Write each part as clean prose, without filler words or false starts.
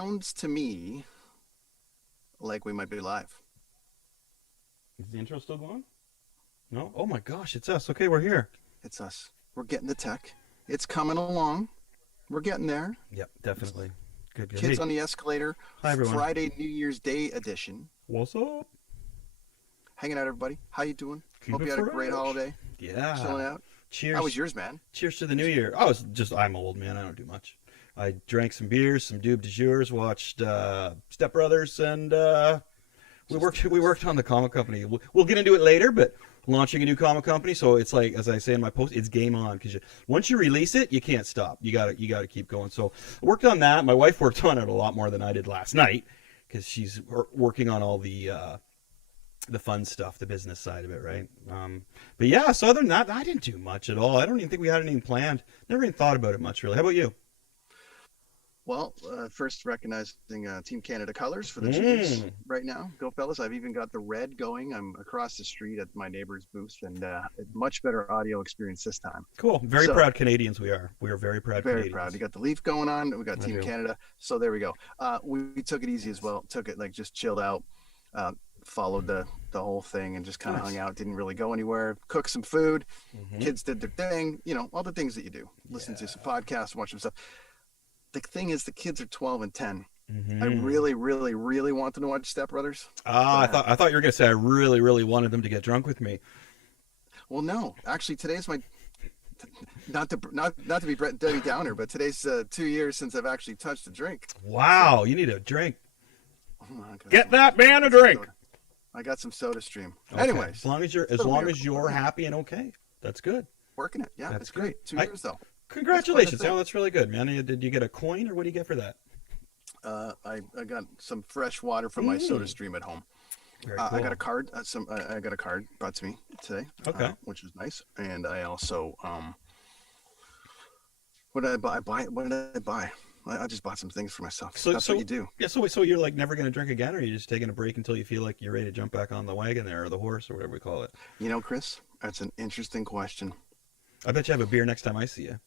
sounds to me like we might be live. Is the intro still going? No? Oh my gosh, it's us. Okay, we're here. It's us. We're getting the tech. It's coming along. We're getting there. Yep, definitely. Good, good. Kids Hey, on the Escalator, hi everyone. Friday New Year's Day edition. What's up? Hanging out, everybody. How you doing? Keep Hope it you had a great fresh. holiday. Chilling Yeah. out. How was Cheers. yours, man? Cheers to the new year. I was just, I'm old, man. I don't do much. I drank some beers, some Dube de Jours, watched Step Brothers, and we worked on the comic company. We'll get into it later, but launching a new comic company, so it's like, as I say in my post, it's game on, because once you release it, you can't stop. You gotta keep going. So I worked on that. My wife worked on it a lot more than I did last night, because she's working on all the fun stuff, the business side of it, right? But yeah, so other than that, I didn't do much at all. I don't even think we had anything planned. Never even thought about it much, really. How about you? Well, first recognizing Team Canada colors for the Cheers Mm, right now. Go fellas. I've even got the red going. I'm across the street at my neighbor's booth and much better audio experience this time. cool. Very So proud Canadians we are. We are very proud very proud. Canadians. We got the Leaf going on. We got I Team do. Canada. So there we go. We took it easy as well. Took it like just chilled out. Uh, Followed the whole thing and just kind of hung Nice. out. Didn't really go anywhere. Cooked some food. Hmm. Kids did their thing. You know, all the things that you do. Listen to some Yeah. podcasts, watch some stuff. The thing is, the kids are 12 and 10. I Hmm. really, really, really want them to watch Step Brothers, Ah, but I thought you were gonna say I really, really wanted them to get drunk with me. well, no. Actually, today's my not to be Debbie Downer, but today's 2 years since I've actually touched a drink. So Wow, you need a drink. I got Get some, that man a got some drink. soda. I got some Soda Stream. Okay, Anyways, as little long as miracle, you're working it, happy and okay, that's good. working it. Yeah, That's it's good. great. two I years though. It's quite a Congratulations. Oh, thing. that's really good, man. Did you get a coin or what do you get for that? I got some fresh water from my Soda Mm, Stream at home. very I got a cool. card. I got a card brought to me today, Okay. which was nice. And I also what did I buy? What did I buy? I just bought some things for myself. So That's what so you do. yeah, so you're like never gonna drink again, or you just taking a break until you feel like you're ready to jump back on the wagon there or the horse or whatever we call it. You know, Chris, that's an interesting question. I bet you have a beer next time I see you.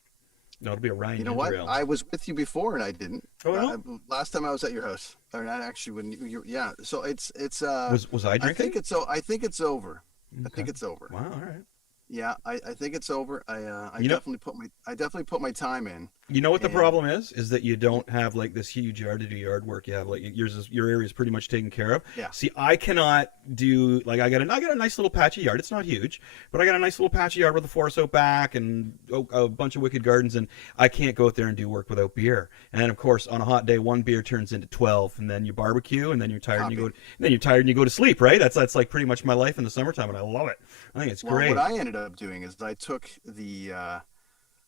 No, it'll be a You Ryan know Ginger what? Ale. I was with you before and I didn't. Oh no? Last time I was at your house, or not actually when you yeah. So it's Was I drinking? I think it's over. I Okay. think it's over. Wow. All right. Yeah, I think it's over. You know, I definitely put my time in, You know what the and problem is that you don't have like this huge yard to do yard work. You have like your area is pretty much taken care of. yeah, See, I cannot do like I got a nice little patch of yard. It's not huge, but I got a nice little patch of yard with a forest out back and a bunch of wicked gardens, and I can't go out there and do work without beer. And then of course on a hot day, one beer turns into 12, and then you barbecue, and then you're tired and you go, copy. and then you're tired and you go to sleep. Right? That's like pretty much my life in the summertime, and I love it. I think it's Well, what great. I ended up doing is I took the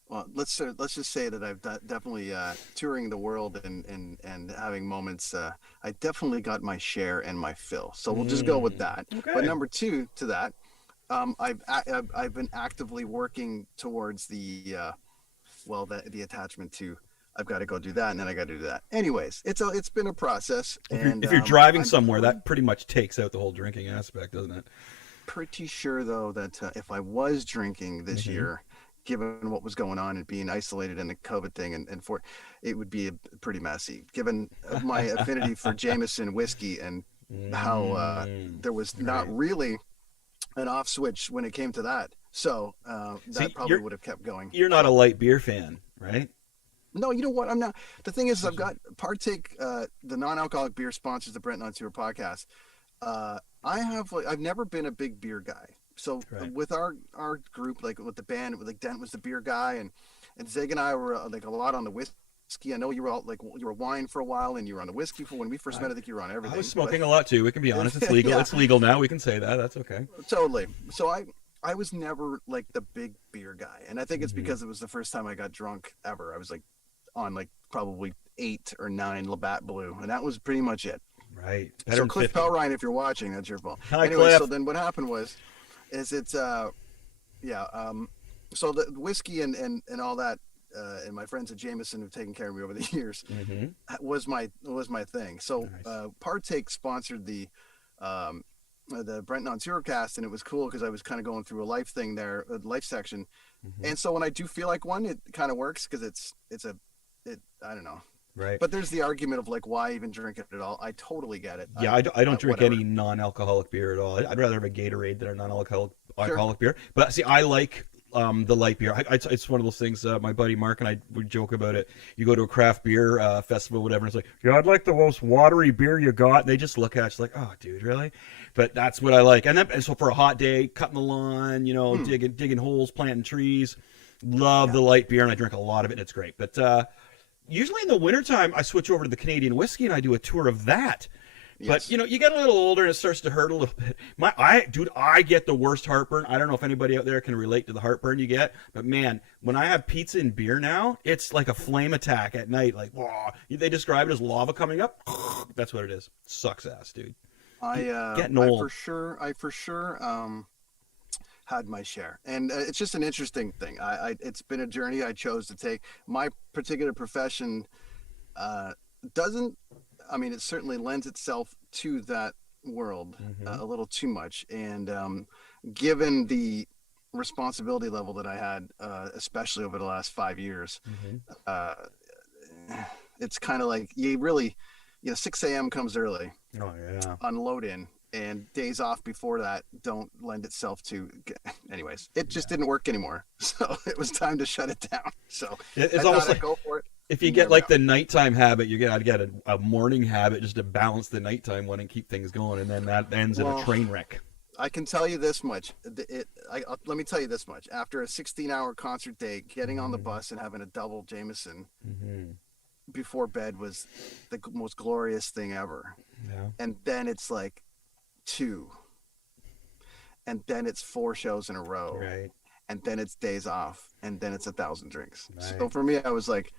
well, let's just say that I've definitely touring the world and having moments. I definitely got my share and my fill. So we'll just go with Mm, that. But okay. number two to that, I've been actively working towards the attachment to. I've got to go do that, and then I got to do that. Anyways, it's been a process, and If you're driving I'm somewhere, pretty that pretty much takes out the whole drinking aspect, doesn't it? pretty sure though that if I was drinking this Hmm. year, given what was going on and being isolated and the COVID thing, and for it would be pretty messy. Given my affinity for Jameson whiskey and how Mm, there was not right. really an off switch when it came to that, so that See, probably would have kept going. you're not a So light beer fan, right? no, you know what? I'm not. The thing is, I've got Partake, the non-alcoholic beer sponsors the Brent Non Tour podcast. I have like I've never been a big beer guy. So Right. with our group, like with the band, like Dent was the beer guy, and Zig and I were like a lot on the whiskey. I know you were all like you were wine for a while, and you were on the whiskey for when we first I met. I think you were on I was everything, but smoking a lot too. We can be honest. It's legal. yeah, It's legal now. We can say that. That's okay. totally. So I was never like the big beer guy, and I think it's Hmm. because it was the first time I got drunk ever. I was like on like probably 8 or 9 Labatt Blue, and that was pretty much it. Right. Better So than Cliff 50. Pelrine, if you're watching, that's your fault. Hi, Anyway, so Cliff. then what happened was, is it's yeah so the whiskey and all that and my friends at Jameson who've taken care of me over the years Hmm. was my thing. So Nice. Partake sponsored the Brent Non Zero cast, and it was cool because I was kind of going through a life thing there, a life section, Hmm. and so when I do feel like one, it kind of works because it's a it I don't know. Right. But there's the argument of like, why even drink it at all? I totally get it. Yeah, I don't drink Whatever. any non-alcoholic beer at all. I'd rather have a Gatorade than a non-alcoholic Sure. alcoholic beer. But see, I like the light beer. It's one of those things. My buddy Mark and I would joke about it. You go to a craft beer festival, whatever, and it's like, yeah, I'd like the most watery beer you got. And they just look at you like, oh, dude, really? But that's what I like. And so for a hot day, cutting the lawn, Hmm. digging holes, planting trees, love Yeah. the light beer, and I drink a lot of it, and it's great. But usually in the wintertime, I switch over to the Canadian whiskey and I do a tour of that. But Yes. you get a little older and it starts to hurt a little bit. I get the worst heartburn. I don't know if anybody out there can relate to the heartburn you get, but man, when I have pizza and beer now, it's like a flame attack at night. Like, whoa, they describe it as lava coming up. That's what it is. Sucks ass, dude. Getting old. I for sure had my share, and it's just an interesting thing. It's been a journey I chose to take. My particular profession uh, doesn't. I mean, it certainly lends itself to that world Hmm. a little too much, and given the responsibility level that I had, especially over the last 5 years, Hmm. uh, it's kind of like you really, 6 a.m. comes early, Oh yeah. unload in, and days off before that don't lend itself to. Anyways, it just Yeah. didn't work anymore, so it was time to shut it down. So I It's thought almost I'd like go for it. if you And get there we like go. the nighttime habit, you gotta get a morning habit just to balance the nighttime one and keep things going, and then that ends in a Well, train wreck. I can tell you this much. Let me tell you this much. After a 16-hour concert day, getting on the Hmm. bus and having a double Jameson Hmm. before bed was the most glorious thing ever. Yeah. And then it's like two, and then it's four shows in a row, Right. and then it's days off, and then it's 1,000 drinks. So Right. for me, I was like,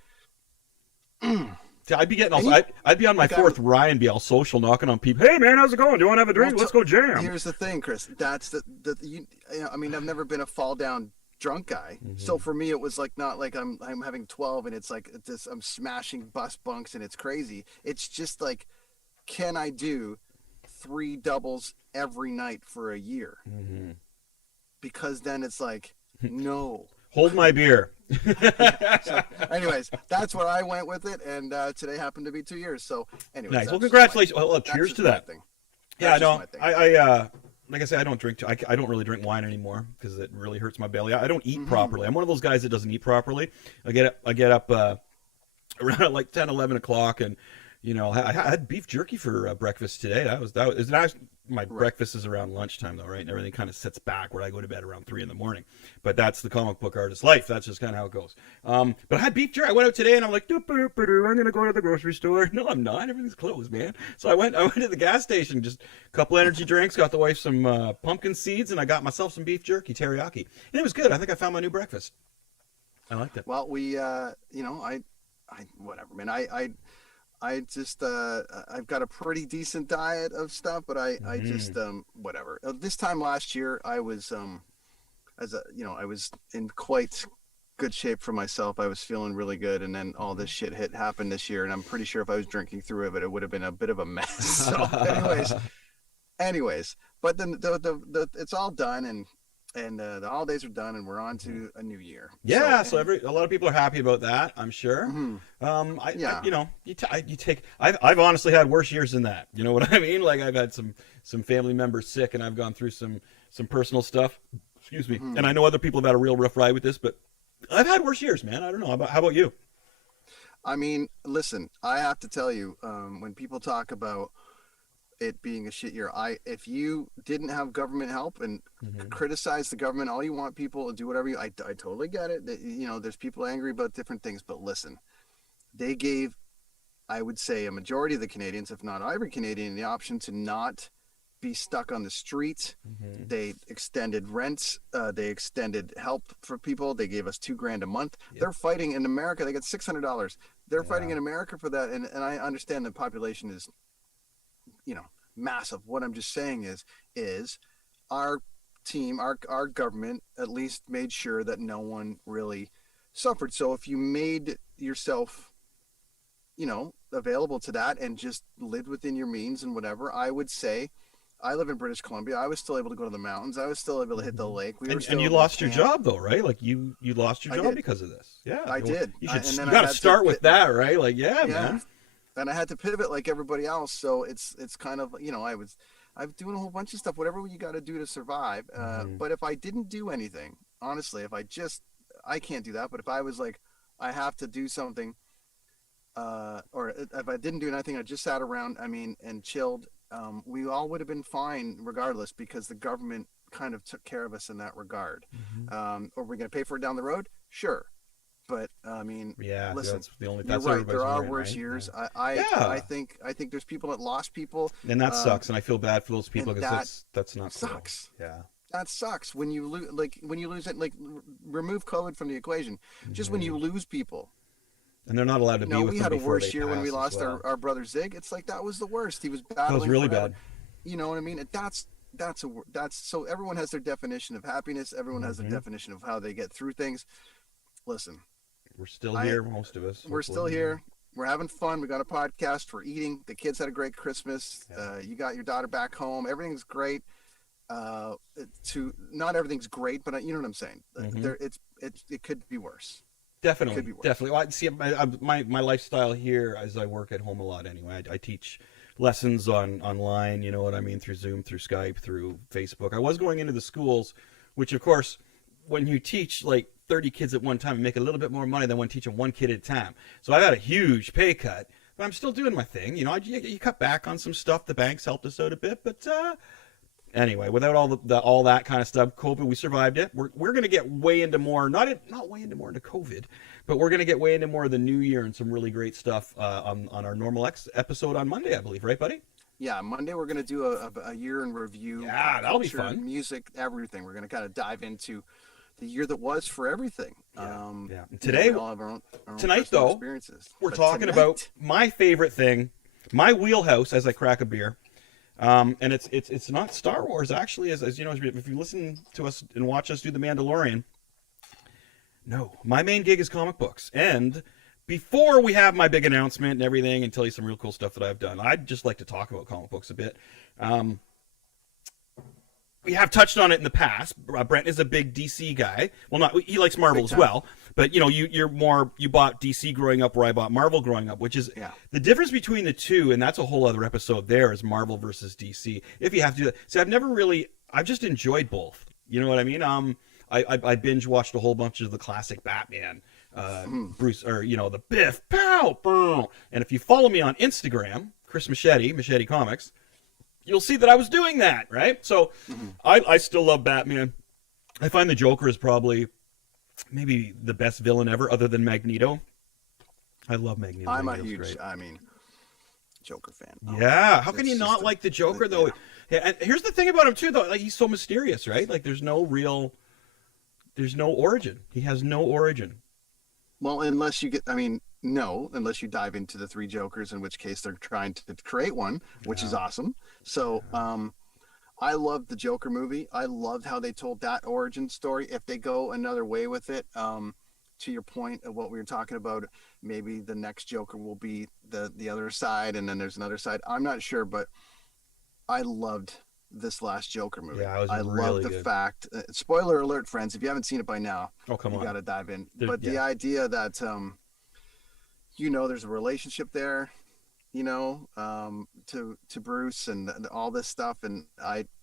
and See, I'd be getting all, you I'd be on my like I'm. fourth rye and be all social, knocking on people. Hey man, how's it going? Do you want to have a Well, drink? Let's go jam. here's the thing, Chris. That's I mean, I've never been a fall down drunk guy. Hmm. So for me, it was like not like I'm having 12 and it's like this. I'm smashing bus bunks and it's crazy. It's just like, can I do three doubles every night for a year? Hmm. Because then it's like, no. Hold my beer. Yeah. So, anyways, that's where I went with it, and today happened to be 2 years. So, anyways, Nice. Well, that's just my congratulations. Well, that's cheers just to my that. thing. Yeah, That's just no, my thing. like I say, I don't drink. I don't really drink wine anymore because it really hurts my belly. I don't eat Hmm. properly. I'm one of those guys that doesn't eat properly. I get up around at like 10, 11 o'clock, and I had beef jerky for breakfast today. That was nice. My Right. breakfast is around lunchtime though, right? And everything kind of sits back where I go to bed around 3 in the morning. But that's the comic book artist life. That's just kind of how it goes. But I had beef jerky. I went out today and I'm like, I'm gonna go to the grocery store. No, I'm not. Everything's closed, man. So I went to the gas station, just a couple energy drinks, got the wife some pumpkin seeds, and I got myself some beef jerky, teriyaki, and it was good. I think I found my new breakfast. I liked it. Well, whatever, man. I just, I've got a pretty decent diet of stuff, but I just, Hmm. whatever. This time last year, I was in quite good shape for myself. I was feeling really good, and then all this shit happened this year, and I'm pretty sure if I was drinking through of it, it would have been a bit of a mess. So, anyways, but then it's all done, and the holidays are done, and we're on to a new year. So, Yeah, so a lot of people are happy about that, I'm sure. mhm, I yeah. you take. I've honestly had worse years than that. You know what I mean? Like I've had some family members sick, and I've gone through some personal stuff. Excuse me. And Mhm. I know other people have had a real rough ride with this, but I've had worse years, man. I don't know. How about you? I mean, listen, I have to tell you, when people talk about it being a shit year, if you didn't have government help and Hmm. criticize the government all you want, people do whatever I totally get it. That, there's people angry about different things, but listen, they gave, I would say, a majority of the Canadians, if not every Canadian, the option to not be stuck on the street. Hmm. They extended rents. They extended help for people. They gave us 2 grand a month. Yep. They're fighting in America. They get $600. They're fighting Yeah. in America for that, and I understand the population is, massive. What I'm just saying is our team, our government, at least made sure that no one really suffered. So if you made yourself, available to that and just lived within your means and whatever, I would say I live in British Columbia. I was still able to go to the mountains. I was still able to hit the Mhm. lake. We were And still you able to lost your camp. job though, right? Like you lost your I job did. because of this. Yeah, I did. you should And then you I got to had to start with that, right? Like, yeah, yeah, man. and I had to pivot like everybody else. So it's kind of, I'm doing a whole bunch of stuff, whatever you got to do to survive. Hmm. But if I didn't do anything, honestly, if I can't do that. But if I was like, I have to do something, or if I didn't do anything, I just sat around, and chilled. We all would have been fine regardless because the government kind of took care of us in that regard. Hmm. Are we going to pay for it down the road? Sure. But Yeah, listen, that's you're right. everybody's There are worrying, worse right? years. I Yeah, think there's people that lost people, and that um, sucks, and I feel bad for those people and because that that's not cool. sucks. Yeah. That sucks when you lose, like when you lose it. Like remove COVID from the equation. Just when Hmm. you lose people, and they're not allowed to be with we them had a before worse they year when we pass as lost well. our brother Zig. It's like that was the worst. He was That was battling really forever. bad. You know what I mean? That's so everyone has their definition of happiness. Everyone has their Hmm. definition of how they get through things. Listen, We're still I here, most of us. we're still Hopefully. Yeah. here. We're having fun. We got a podcast. We're eating. The kids had a great Christmas. Yeah. You got your daughter back home. Everything's great. To not everything's great, but you know what I'm saying. Hmm. It could be worse. It Definitely, could be worse. definitely. Well, see, my lifestyle here, as I work at home a lot anyway. I teach lessons online. You know what I mean, through Zoom, through Skype, through Facebook. I was going into the schools, which of course, when you teach like 30 kids at one time, you make a little bit more money than when teaching one kid at a time. So I got a huge pay cut, but I'm still doing my thing. You cut back on some stuff. The banks helped us out a bit, but anyway, without all that kind of stuff, COVID, we survived it. We're gonna get way into more, not way into more into COVID, but we're gonna get way into more of the new year and some really great stuff on our normal episode on Monday, I believe, right, buddy? Yeah, Monday we're gonna do a year in review. Yeah, Pop that'll be culture, fun. music, everything. We're gonna kind of dive into the year that was for everything. Yeah, yeah. And We today, all have our own tonight personal though, experiences. we're But talking about tonight, my favorite thing, my wheelhouse as I crack a beer. And it's not Star Wars actually, as you know, if you listen to us and watch us do The Mandalorian. No, my main gig is comic books. And before we have my big announcement and everything and tell you some real cool stuff that I've done, I'd just like to talk about comic books a bit. Um, we have touched on it in the past. Brent is a big DC guy. Well, not he likes Marvel big as time. well, but you bought DC growing up, where I bought Marvel growing up, which is Yeah. the difference between the two, and that's a whole other episode. There is Marvel versus DC. If you have to do that, see, I've just enjoyed both. You know what I mean? I binge watched a whole bunch of the classic Batman, Bruce, or the Biff, pow, boom. And if you follow me on Instagram, Chris Machete Comics, you'll see that I was doing that, right? So I still love Batman. I find the Joker is probably maybe the best villain ever, other than Magneto. I love Magneto. I'm a Magneto's huge, great. Joker fan. Oh, Yeah, how can it's you just not like the Joker though? yeah. Yeah, and here's the thing about him too, though. Like, he's so mysterious, right? Like there's no origin. He has no origin. Well, unless you dive into the three Jokers, in which case they're trying to create one, which is Yeah. awesome. So, I loved the Joker movie. I loved how they told that origin story. If they go another way with it, to your point of what we were talking about, maybe the next Joker will be the other side, and then there's another side. I'm not sure, but I loved this last Joker movie. Yeah, it was I really love the good. fact. Spoiler alert, friends! If you haven't seen it by now, Oh, come you on. got to dive in. There- But the yeah. idea that there's a relationship there, to Bruce and all this stuff, and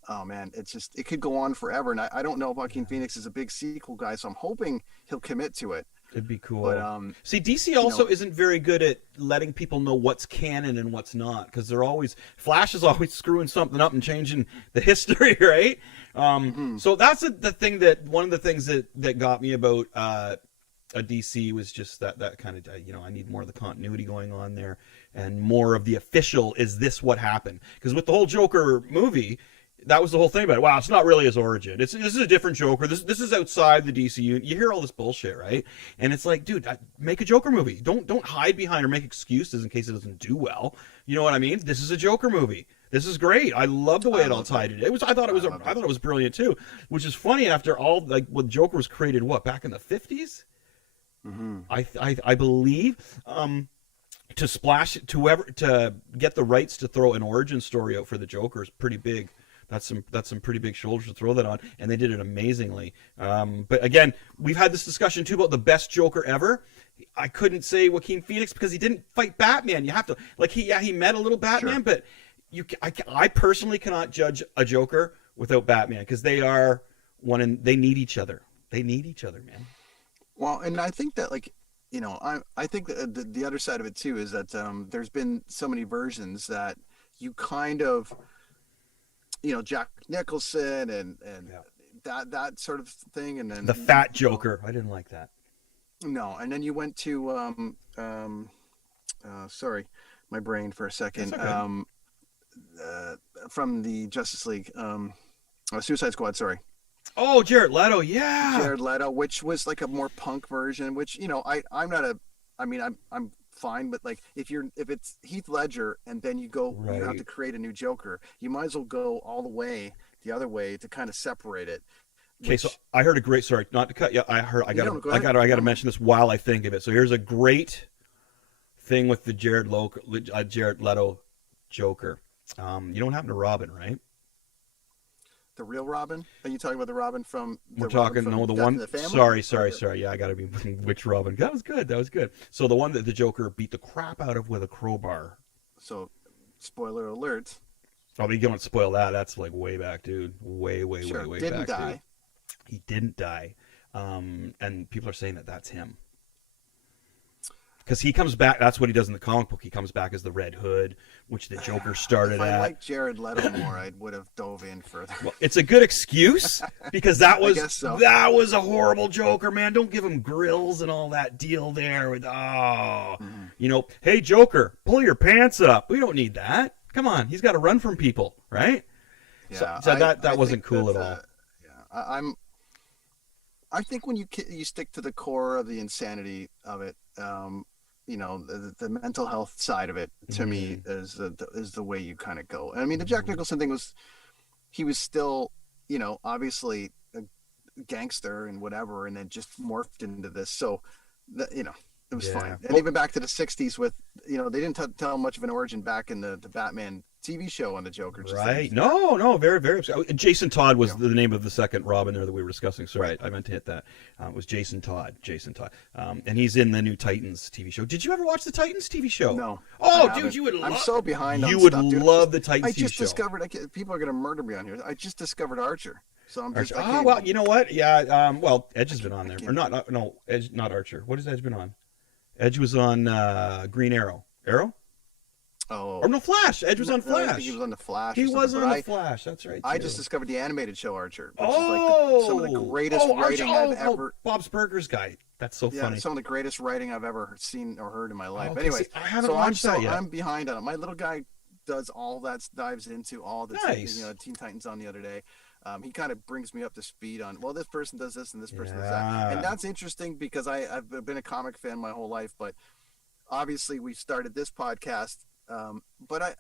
oh man, it could go on forever. And I don't know if Joaquin Phoenix is a big sequel guy, so I'm hoping he'll commit to it. It'd be cool. But See, DC also isn't very good at letting people know what's canon and what's not, because Flash is always screwing something up and changing the history, right? So that's one of the things that got me about a DC was just that kind of I need more of the continuity going on there and more of the official. Is this what happened? Because with the whole Joker movie, that was the whole thing about it. Wow, it's not really his origin. This is a different Joker. This is outside the DCU. You hear all this bullshit, right? And it's like, dude, make a Joker movie. Don't hide behind or make excuses in case it doesn't do well. You know what I mean? This is a Joker movie. This is great. I love the way it all tied it. I thought it was brilliant too. Which is funny after all, like, when Joker was created, back in the 50s? I believe. To get the rights to throw an origin story out for the Joker is pretty big That's some pretty big shoulders to throw that on, and they did it amazingly. But again, we've had this discussion too about the best Joker ever. I couldn't say Joaquin Phoenix because he didn't fight Batman. You have to like he met a little Batman, Sure. but I personally cannot judge a Joker without Batman because they are one and they need each other. They need each other, man. Well, and I think that like, I think that the other side of it too is that there's been so many versions that you kind of, Jack Nicholson and Yeah. that sort of thing, and then The fat Joker. I didn't like that. no, and then you went to sorry, my brain for a That's second. okay. From the Justice League, Suicide Squad. Sorry, Oh, Jared Leto. Yeah. Jared Leto, which was like a more punk version. Which I'm not a, I mean I'm fine, but like if it's Heath Ledger and then you have to Right. create a new Joker, you might as well go all the way the other way to kind of separate it. Okay, so Which I heard a great. Sorry, not to cut you. I heard. I you got. don't go I ahead. got. I got to No, mention this while I think of it. So here's a great thing with the Jared Leto Joker. You don't happen to Robin, right? the real Robin. Are you talking about the Robin from We're the Robin talking from no the Death in one. the Family? Sorry. Yeah, I got to be which Robin. That was good. That was good. So the one that the Joker beat the crap out of with a crowbar. So, spoiler alert. Oh, you don't spoil that. That's like way back, dude. Sure, Way didn't back, dude. die. He didn't die, and people are saying that that's him. Because he comes back. That's what he does in the comic book. He comes back as the Red Hood, which the Joker started If I at. liked Jared Leto more, I would have dove in further. Well, it's a good excuse because that I was guess so. that was a horrible Joker, man. Don't give him grills and all that deal there with Mhm. hey Joker, pull your pants up. We don't need that. Come on, he's got to run from people, right? Yeah, So that I wasn't think cool that, at all. yeah, I think when you stick to the core of the insanity of it, the mental health side of it, to me is the way you kind of go. I mean, the Jack Nicholson thing he was still, obviously a gangster and whatever, and then just morphed into this. So, it was Yeah. fine. And Well, even back to the '60s with, they didn't tell much of an origin back in the Batman TV show on the Joker. Just that right. he's No, very, very upset. Jason Todd was you know, the name of the second Robin there that we were discussing. Sorry, right. I meant to hit that. It was Jason Todd. And he's in the new Titans TV show. Did you ever watch the Titans TV show? No. Oh, I dude, haven't. you would I'm love. so behind on You would stuff, dude. love the Titans I TV just show. discovered, people are going to murder me on here. I just discovered Archer. So I'm just, Archer. I Oh can't well, even- you know what? Yeah. Well, Edge has I been can't- on I there, can't or not? No, Edge, not Archer. What has Edge been on? Edge was on Green Arrow. Arrow? Oh. Or no, Flash. Edge was on No, I Flash. think he was on the Flash. He or something, was but on the Flash. That's right. I too. just discovered the animated show Archer, which Oh, is like some of the greatest Archer. writing I've ever. Bob's Burgers guy. That's so Yeah, funny. some of the greatest writing I've ever seen or heard in my life. Okay, Anyway, see, I haven't so watched that yet. I'm behind on it. My little guy does all that, dives into all the Nice. Teen Titans on the other day. He kind of brings me up to speed on, well, this person does this and this person does Yeah. that, and that's interesting because I've been a comic fan my whole life, but obviously we started this podcast, but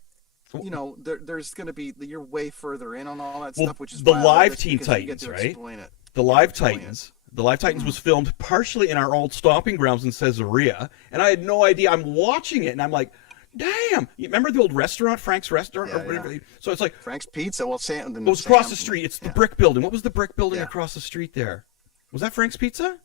there's going to be, you're way further in on all that Well, stuff, which is the why I love live this, Teen because you get Titans, to right? explain it. The Live Explain it. Titans. The Live Titans was filmed partially in our old stomping grounds in Caesarea, and I had no idea. I'm watching it, and I'm like, damn. You remember the old restaurant, Frank's Restaurant? Yeah, or whatever? So it's like, Frank's Pizza. Well, Sam. it was across the street. It's the brick building. What was the brick building Yeah. across the street there? Was that Frank's Pizza?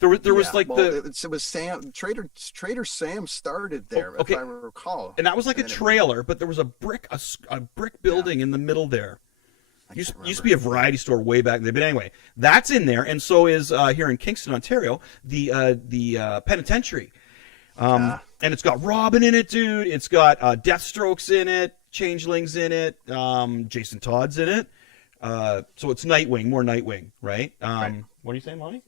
There was like it was Sam. Trader Sam started there, okay. if I recall. and that was like a then it trailer, but there was a brick building in the middle there. Used to be a variety store way back there, but anyway, that's in there, and so is here in Kingston, Ontario, the penitentiary. And it's got Robin in it, dude. It's got Deathstrokes in it, Changelings in it, Jason Todd's in it. So it's Nightwing, more Nightwing, right? Right. What are you saying, Lonnie?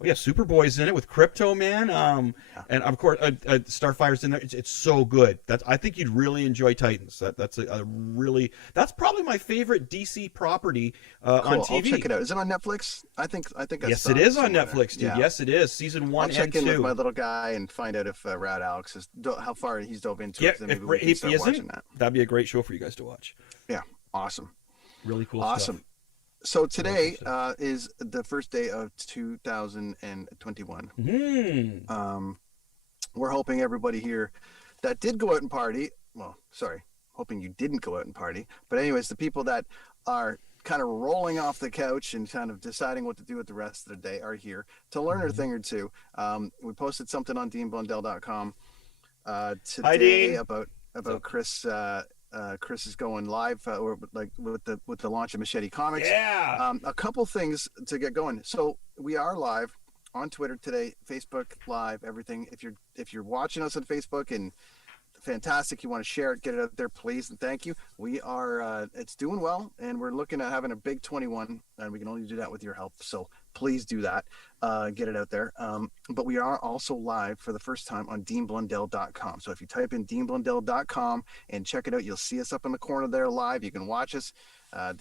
Oh yeah, Superboy's in it with Crypto Man, and of course Starfire's in there. It's so good. I think you'd really enjoy Titans. That's probably my favorite DC property on Cool. TV. I'll check it out. Is it on Netflix? I think. I Yes, saw it is on somewhere Netflix, dude. there. Yeah. Yes, it is. Season 1 I'll check and in 2. with my little guy and find out if Rad Alex how far he's dove into Yeah, it. Then maybe we can if start he watching isn't, that. that'd be a great show for you guys to watch. Yeah, awesome. Really cool Awesome. stuff. So today stuff. is the first day of 2021. Mm. We're hoping everybody here that did go out and party. Well, sorry, hoping you didn't go out and party. But anyways, the people that are kind of rolling off the couch and kind of deciding what to do with the rest of the day are here to learn a Mhm. thing or two. We posted something on deanblundell.com Hi, today Dean. What's about up? Chris. Chris is going live, or like with the launch of Machete Comics. Yeah. A couple things to get going. So we are live on Twitter today, Facebook Live, everything. If you're watching us on Facebook and fantastic, you want to share it, get it out there, please, and thank you. We are it's doing well, and we're looking at having a big 21, and we can only do that with your help, so please do that. Get it out there. But we are also live for the first time on deanblundell.com. So if you type in deanblundell.com and check it out, you'll see us up in the corner there live. You can watch us.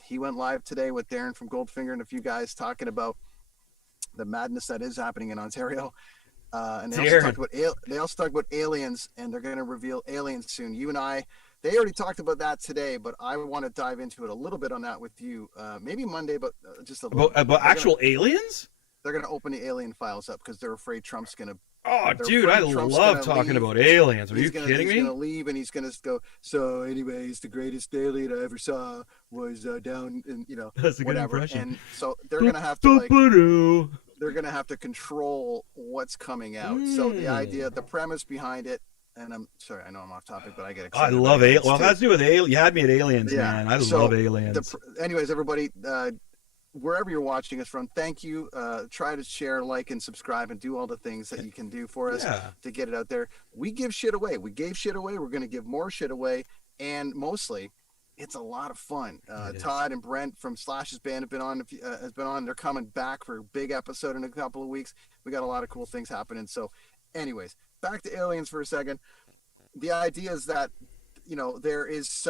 He went live today with Darren from Goldfinger and a few guys talking about the madness that is happening in Ontario. And Darren. they also talked about aliens, and they're going to reveal aliens soon. You and I, they already talked about that today, but I want to dive into it a little bit on that with you. Maybe Monday, but just a little bit. About actual aliens? They're going to open the alien files up because they're afraid Trump's going to. Oh, They're dude, I afraid Trump's love gonna talking leave. about aliens. Are you kidding He's me? going to leave, and he's going to go. So, anyways, the greatest alien I ever saw was down in That's a good whatever. impression. And so they're going to have to Ba-ba-doo. they're going to have to control what's coming out. So the idea, the premise behind it, and I'm sorry, I know I'm off topic, but I get I excited. love aliens. Well, it has to do with aliens. You had me at aliens, Yeah. man. I So love aliens. anyways, everybody, wherever you're watching us from, thank you. Try to share, like, and subscribe, and do all the things that you can do for us Yeah. to get it out there. We give shit away. We gave shit away. We're going to give more shit away, and mostly, it's a lot of fun. Todd and Brent from Slash's band have been on. Has been on. They're coming back for a big episode in a couple of weeks. We got a lot of cool things happening. So, anyways, back to aliens for a second. The idea is that there is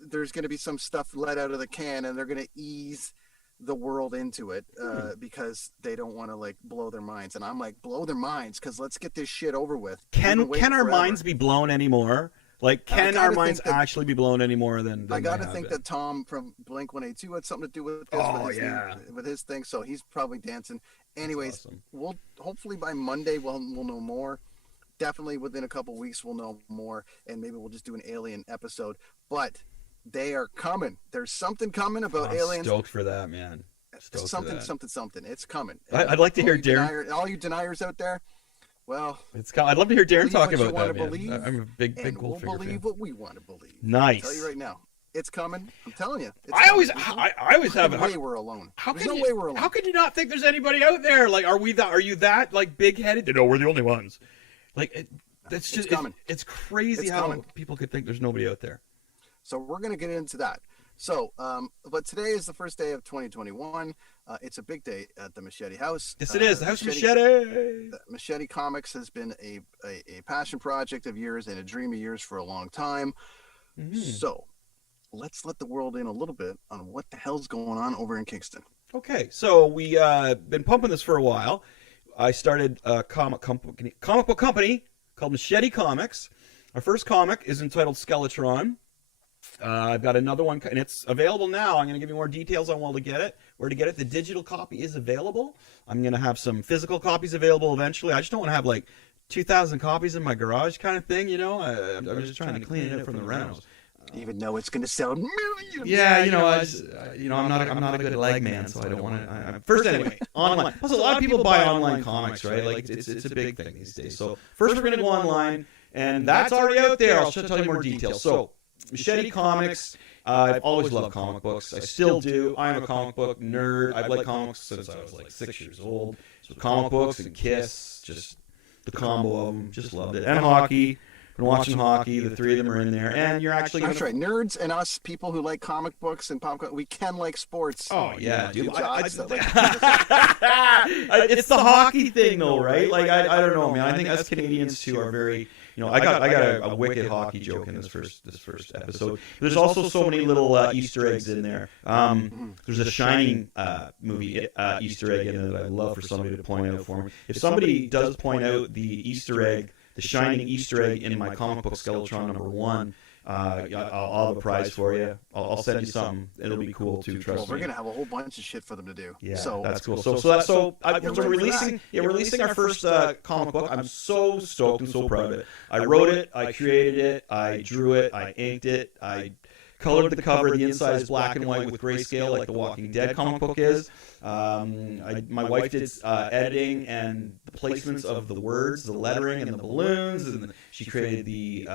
there's going to be some stuff let out of the can, and they're going to ease the world into it because they don't want to like blow their minds. And I'm like, blow their minds, because let's get this shit over with. Can our minds be blown anymore? Like, can our minds actually be blown any more than I got to they think have that Tom from Blink-182 had something to do with this. Oh, with his thing. So he's probably dancing. Anyways, awesome. We'll hopefully by Monday we'll know more. Definitely within a couple weeks we'll know more, and maybe we'll just do an alien episode. But they are coming. There's something coming about I'm aliens. stoked for that, man. Stoked for that. Something. It's coming. I'd like to hear Darren. All you deniers out there. Well, I'd love to hear Darren talk believe about what that, you man. wanna believe, I'm a big and we'll Goldfinger fan. believe what we want to believe. Nice. I'll tell you right now, it's coming. I'm telling you. I always have no way we're alone. There's no way we're alone. How could you not think there's anybody out there? Like, are you that like big headed? No, we're the only ones. Like, that's just coming. It's crazy how people could think there's nobody out there. So we're gonna get into that. So, but today is the first day of 2021. It's a big day at the Machete House. Yes, it is. The House of Machete. Machete Comics has been a passion project of yours and a dream of yours for a long time. Mm-hmm. So, let's let the world in a little bit on what the hell's going on over in Kingston. Okay, so we been pumping this for a while. I started a comic book company called Machete Comics. Our first comic is entitled Skeletron. I've got another one, and it's available now. I'm going to give you more details on where to get it. The digital copy is available. I'm going to have some physical copies available eventually. I just don't want to have like 2,000 copies in my garage kind of thing, I'm just trying to clean it up from the rentals. Even though it's going to sell millions. Yeah, I'm not a good leg man, so I don't want to. First, anyway, online. Plus, a lot of people buy online comics, right? Like it's a big thing these days. So first, we're going to go online, and that's already out there. I'll tell you more details. So, Machete Comics. I've always loved comic books. I still do. I'm a comic book nerd. I've liked comics since I was like 6 years old. So comic books and Kiss, just the combo of them, just loved it. And hockey. Been watching hockey. The three of them are in there, and you're actually. That's right. Nerds and us, people who like comic books and pop, we can like sports. Oh yeah, dude. It's the hockey thing, though, right? Like I don't know, man. I think us Canadians too are very. I got a wicked hockey joke in this first episode. There's also so many little Easter eggs in there. There's a Shining movie Easter egg in there that I'd love for somebody to point out for me. If somebody does point out the Easter egg, the Shining Easter egg in my comic book Skeletron #1, I'll have a prize for you. I'll send you something. It'll be cool too. Well, Trust we're me. gonna have a whole bunch of shit for them to do. Yeah, So that's cool. Yeah, We're ready for releasing we're releasing our first comic book. I'm so stoked and so proud of it. I wrote it, I created it, I drew it, I inked it, I colored the cover. The inside is black and white with grayscale, like the Walking Dead comic book is. My wife did editing and the placements of the words, the lettering, and the balloons, and she created the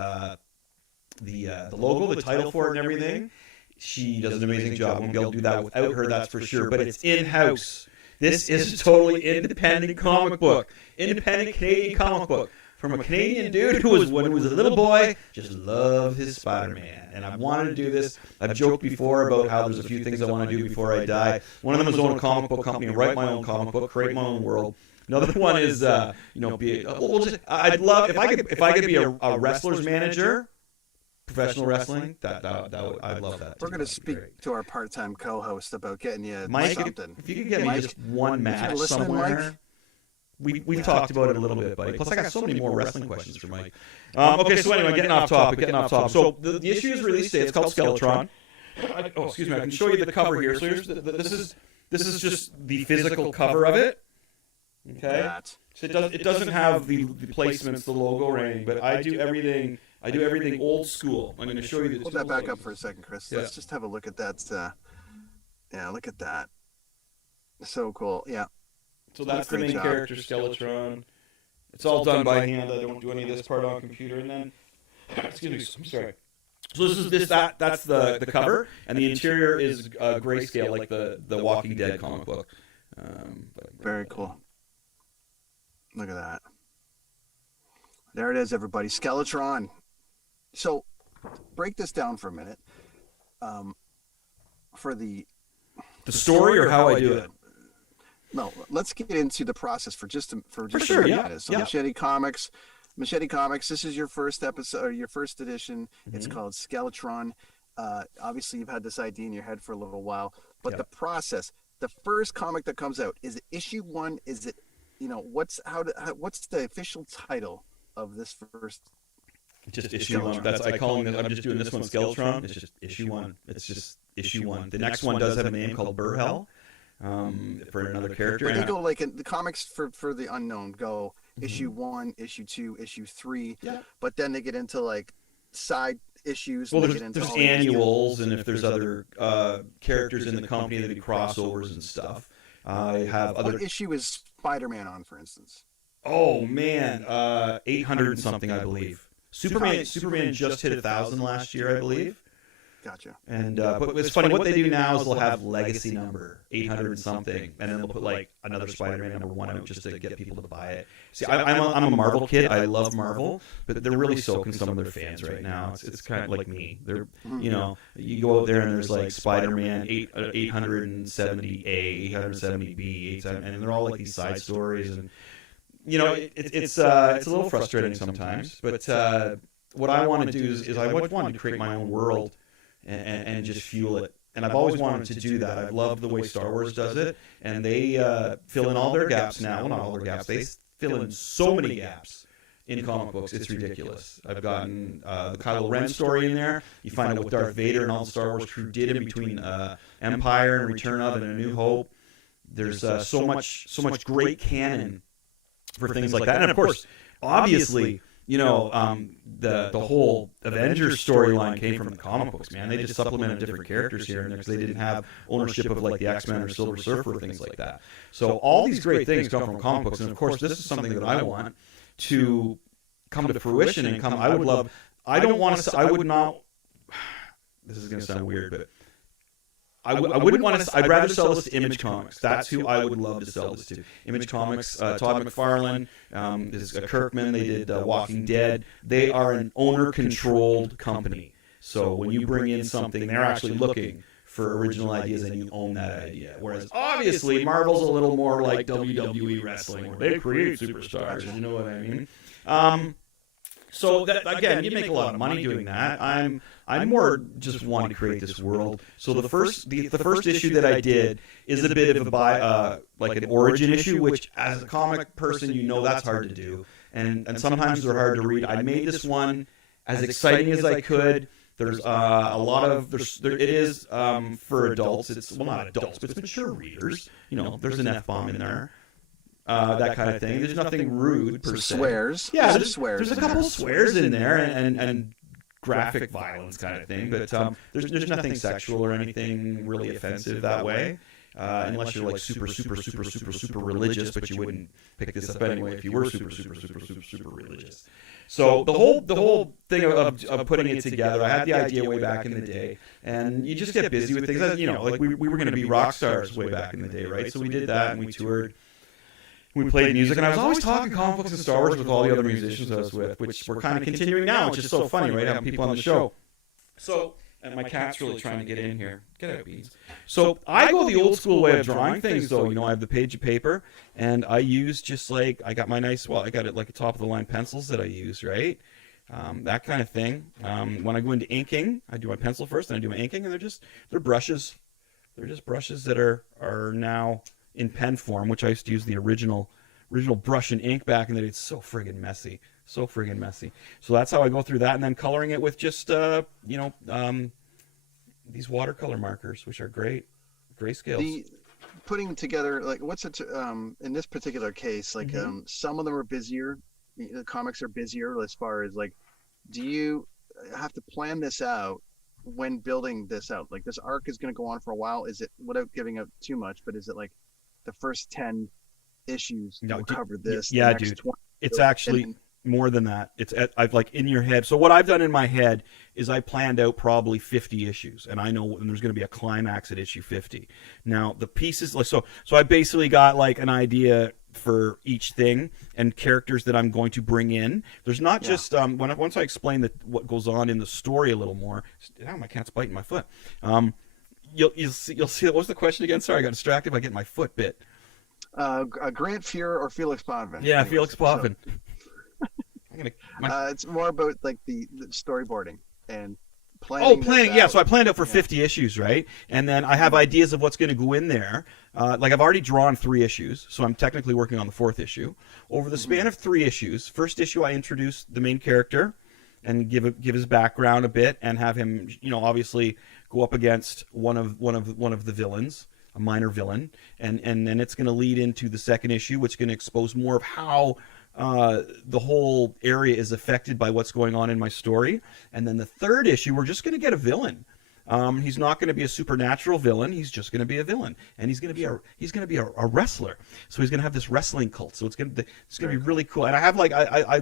logo, the title for it, and everything. She does an amazing job. Won't be able to do that without her, that's for sure. But it's in-house. This is a totally independent comic book, independent Canadian comic book from a Canadian dude who was, when he was a little boy, just loved his Spider-Man. And I wanted to do this. I've joked before about how there's a few things I want to do before I die. One of them is own a comic book company and write my own comic book, create my own world. Another one is, I'd love if I could be a wrestler's manager. Professional wrestling, I'd love that. we're gonna speak to our part-time co-host about getting you Mike, something. if you could get me just one match listening, somewhere. Mike? We've talked about it a little bit, buddy. Plus, I got so many more wrestling questions for Mike. Okay, so anyway, getting off topic. So the issue is released today. It's called Skeletron. Excuse me. I can show you the cover here. So here's this is just the physical cover of it. Okay. That. So it doesn't have the placements, the logo, or anything. But I do everything old school. I'm going to show you the Hold that back up for a second, Chris. Yeah. Let's just have a look at that. Yeah, look at that. So cool. Yeah. So that's the Great main job. character, Skeletron. It's all done by hand. I don't do any of this part on computer. And then, excuse me, I'm sorry. So that's the cover, and the interior is grayscale, like the Walking Dead comic book. Very cool. Look at that. There it is, everybody. Skeletron. So, break this down for a minute. For the story or how I do it. No, let's get into the process for just sure, a yeah, minute. So yeah. Machete Comics. This is your first episode, or your first edition. Mm-hmm. It's called Skeletron. Obviously, you've had this idea in your head for a little while, but Yeah. the process, the first comic that comes out, is it issue 1? Is it, what's the official title of this first? Just issue 1. I call them. I'm just doing this one, Skeletron. It's just issue 1. It's just issue 1. The next one does have a name called Burhell, for another character. But they go like in the comics for the unknown go issue 1, issue 2, issue 3. Yeah. But then they get into like side issues. Well, and they get into there's all these- annuals, and if there's other characters in the company, they do crossovers and stuff. I have other. What issue is Spider-Man on, for instance? Oh man, 800 and something, I believe. Superman just hit 1,000 last year, I believe. Gotcha. And but it's funny, what they do now is they'll have legacy number 800 and something, and then they'll put like another Spider-Man number 1 out just to get people to buy it. See, I'm a Marvel kid. I love Marvel, but they're really soaking some of their fans right now. It's kind of like me. They're you go out there and there's like Spider-Man 870A, 870B, and they're all like these side stories, and it's a little frustrating sometimes. But what I want to do is I want to create my own world. And just fuel it. And I've always wanted to do that. I've loved the way Star Wars does it. And they fill in all their gaps now. Well, not all their gaps. They fill in so many gaps in comic books. It's ridiculous. I've gotten the Kylo Ren story in there. You find out what Darth Vader and all the Star Wars crew did in between Empire and Return of and A New Hope. There's so much great canon for things like that. And of course, obviously, the whole Avengers storyline came from the comic books, man. They just supplemented different characters here and there because they didn't have ownership of like the X-Men or Silver Surfer or things like that. So all these great things come from comic books, and of course, this is something that I want to come to fruition and come. I would love. I don't want to. I would not. This is going to sound weird, but I wouldn't want to. I'd rather sell this to Image Comics. That's who I would love to sell this to. Image Comics, Todd McFarlane, is Kirkman. They did Walking Dead. They are an owner-controlled company. So when you bring in something, they're actually looking for original ideas, and you own that idea. Whereas obviously Marvel's a little more like WWE wrestling, where they create superstars. You know what I mean? So that, again, you make a lot of money doing that. I'm more just wanting to create this world. So the first issue that I did is a bit of like an origin issue, which as a comic person, that's hard to do, and sometimes they're hard to read. I made this one as exciting as I could, There's a lot of it is for adults. It's well not adults, but it's mature readers. There's an F-bomb in there, that kind of thing. There's nothing rude per se. Swears. Yeah, swears. There's a couple swears in there and graphic violence kind of thing, but there's nothing sexual or anything really offensive that way. Unless you're like super religious, but you wouldn't pick this up anyway if you were super religious. So the whole thing of putting it together, I had the idea way back in the day, and you just get busy with things. Like we were going to be rock stars way back in the day, right? So we did that, and we toured. We played music, and I was always talking comic books and Star Wars with all the other musicians I was with, which we're kind of continuing now, which is so funny, right? Having people on the show. So, and my cat's really trying to get in here. Get out, Beans. So I go the old school way of drawing things, though. I have the page of paper, and I use just like, I got it like a top of the line pencils that I use, right? That kind of thing. When I go into inking, I do my pencil first, and I do my inking, and they're brushes. They're just brushes that are now in pen form, which I used to use the original brush and ink back in the day. It's so friggin' messy. So that's how I go through that, and then coloring it with just these watercolor markers, which are great, grayscales. Putting together, like, what's it in this particular case, like, some of them are busier, the comics are busier as far as, like, do you have to plan this out when building this out? Like, this arc is going to go on for a while. Is it, without giving up too much, but is it like the first 10 issues will cover this? Yeah, dude. 20, it's actually more than that. I've like in your head. So what I've done in my head is I planned out probably 50 issues, and I know when there's going to be a climax at issue 50. Now the pieces, like so I basically got like an idea for each thing and characters that I'm going to bring in. There's not just once I explain what goes on in the story a little more. Oh, my cat's biting my foot. You'll see. What was the question again? Sorry, I got distracted by getting my foot bit. Grant Fuhrer or Felix Potvin? Yeah, Felix Potvin. It's more about like the storyboarding and planning. Yeah. So I planned out for 50 issues, right? And then I have ideas of what's going to go in there. Like I've already drawn 3 issues, so I'm technically working on the 4th issue. Over the span of 3 issues, first issue I introduce the main character and give his background a bit, and have him, obviously go up against one of the villains, a minor villain, and then it's going to lead into the 2nd issue, which is going to expose more of how the whole area is affected by what's going on in my story. And then the 3rd issue, we're just going to get a villain. He's not going to be a supernatural villain. He's just going to be a villain, and he's going to be a wrestler. So he's going to have this wrestling cult. So it's going to be really cool. And I have like I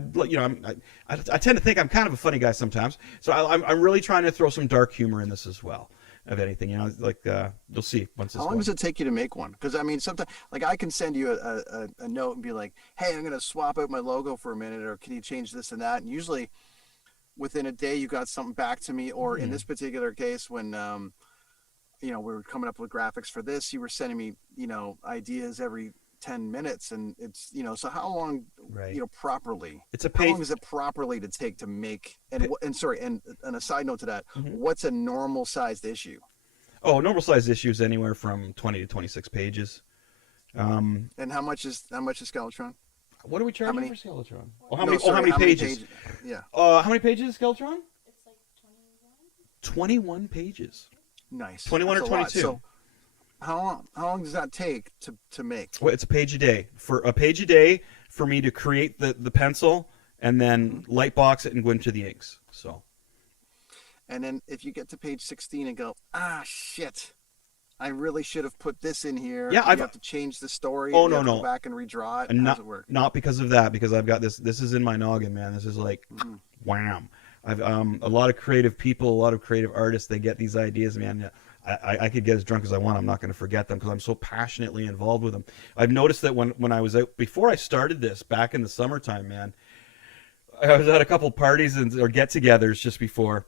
tend to think I'm kind of a funny guy sometimes. So I'm really trying to throw some dark humor in this as well. Of anything, like you'll see once. How long does it take you to make one? Because I mean, sometimes like I can send you a note and be like, "Hey, I'm going to swap out my logo for a minute, or can you change this and that?" And usually, within a day, you got something back to me. Or in this particular case, when we were coming up with graphics for this, you were sending me ideas every 10 minutes, and it's so how long properly how long is it properly to take to make, and a side note to that, what's a normal sized issue? Normal sized issue is anywhere from 20 to 26 pages. And how much is Skeletron? What are we charging for Skeletron? How many pages? Yeah. How many pages is Skeletron? It's like 21. 21 pages. Nice. 21 or 22. So how long does that take to make? Well, it's a page a day. For a page a day for me to create the pencil and then light box it and go into the inks. So. And then if you get to page 16 and go, shit, I really should have put this in here. Yeah, you have to change the story. Oh, no. Go back and redraw it. And how does it work? Not because of that, because I've got this. This is in my noggin, man. This is like, wham. I've a lot of creative people, a lot of creative artists. They get these ideas, man. I could get as drunk as I want. I'm not going to forget them because I'm so passionately involved with them. I've noticed that when I was out before I started this back in the summertime, man, I was at a couple parties or get-togethers just before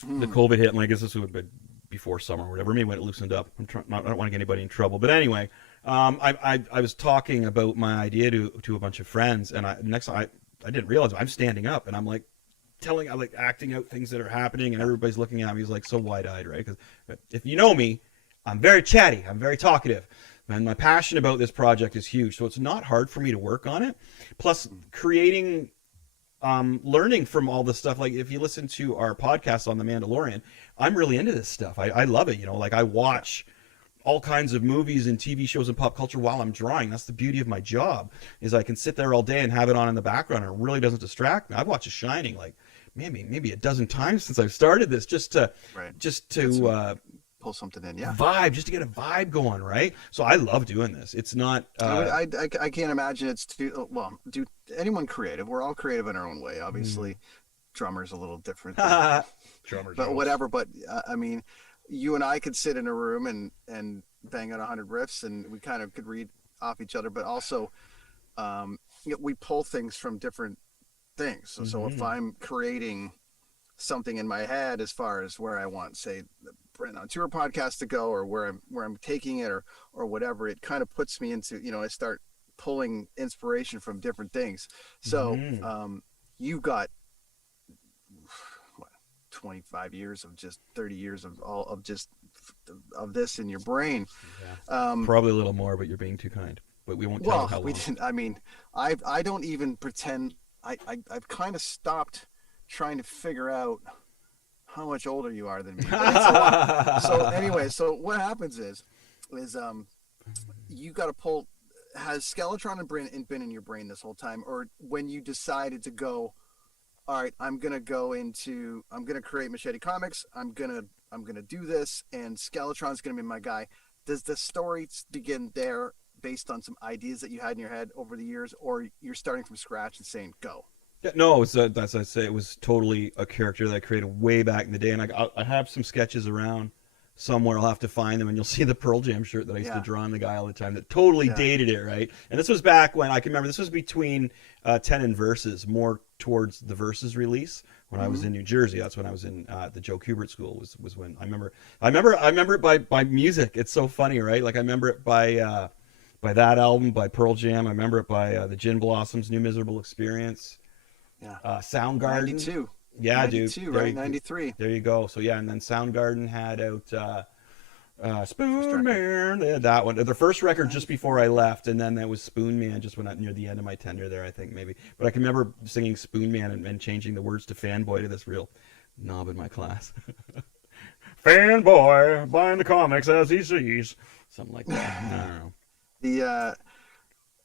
the COVID hit, and I guess this would have been before summer or whatever. Maybe when it loosened up. I don't want to get anybody in trouble, but anyway, I was talking about my idea to a bunch of friends, and I didn't realize I'm standing up, and I'm like acting out things that are happening, and everybody's looking at me like so wide-eyed, right? Because if you know me, I'm very chatty, I'm very talkative, and my passion about this project is huge. So it's not hard for me to work on it. Plus, creating learning from all this stuff. Like if you listen to our podcast on The Mandalorian, I'm really into this stuff. I love it. You know, like I Yeah. watch all kinds of movies and TV shows and pop culture while I'm drawing. That's the beauty of my job, is I can sit there all day and have it on in the background and it really doesn't distract me. I've watched The Shining like maybe a dozen times since I've started this, Right. just Get to some pull something in. Yeah. vibe, just to get a vibe going, right? So I love doing this. It's not I can't imagine it's too well. Do anyone creative? We're all creative in our own way. Obviously, drummers a little different, drummer but jokes. whatever. But I mean, you and I could sit in a room and bang out 100 riffs, and we kind of could read off each other. But also, we pull things from different things. So if I'm creating something in my head as far as where I want, say, the Brand on Tour podcast to go, or where I'm taking it, or whatever, it kind of puts me into, I start pulling inspiration from different things. So you've got what, 25 years of just 30 years of all of just of this in your brain. Probably a little more, but you're being too kind. But we won't tell you Well, how long. we didn't. I mean, I don't even pretend. I've kind of stopped trying to figure out how much older you are than me. But it's a lot. So anyway, so what happens is you got to pull. Has Skeletron been in your brain this whole time, or when you decided to go, all right, I'm gonna create Machete Comics. I'm gonna do this, and Skeletron's gonna be my guy. Does the story begin there based on some ideas that you had in your head over the years, or you're starting from scratch and saying go? Yeah, no, it's that's I say it was totally a character that I created way back in the day, and I have some sketches around somewhere. I'll have to find them, and you'll see the Pearl Jam shirt that I used to Yeah, draw on the guy all the time. That totally yeah. dated it, right? And this was back when I can remember. This was between 10 and Versus, more towards the Versus release when I was in New Jersey. That's when I was in the Joe Kubert School. Was when I remember it by music. It's so funny, right? Like I remember it by that album by Pearl Jam. I remember it by the Gin Blossoms' New Miserable Experience. Yeah. Soundgarden. 92. Yeah, dude. 92, right? 93. There you go. So yeah, and then Soundgarden had out First Spoon record. Man. They had that one. Their first record just 94. before I left, and then that was Spoon Man just when near the end of my tenure there, I think maybe. But I can remember singing Spoon Man and changing the words to Fanboy to this real knob in my class. Fanboy buying the comics as he sees, something like that. I don't know.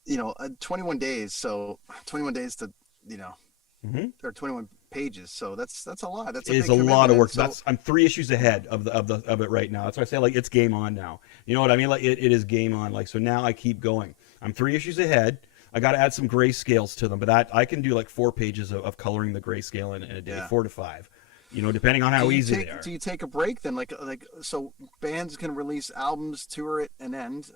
The 21 days. So 21 days to or 21 pages. So that's a lot. That's a Is big a lot commitment. of And work. so I'm 3 issues ahead of it right now. That's why I say like it's game on now. You know what I mean? Like it is game on. Like so now I keep going. I'm 3 issues ahead. I got to add some grayscales to them, but I can do like 4 pages of coloring the grayscale in a day, yeah. 4 to 5. Depending on how easy they are. Do you take a break then? Like so bands can release albums, tour it, and end.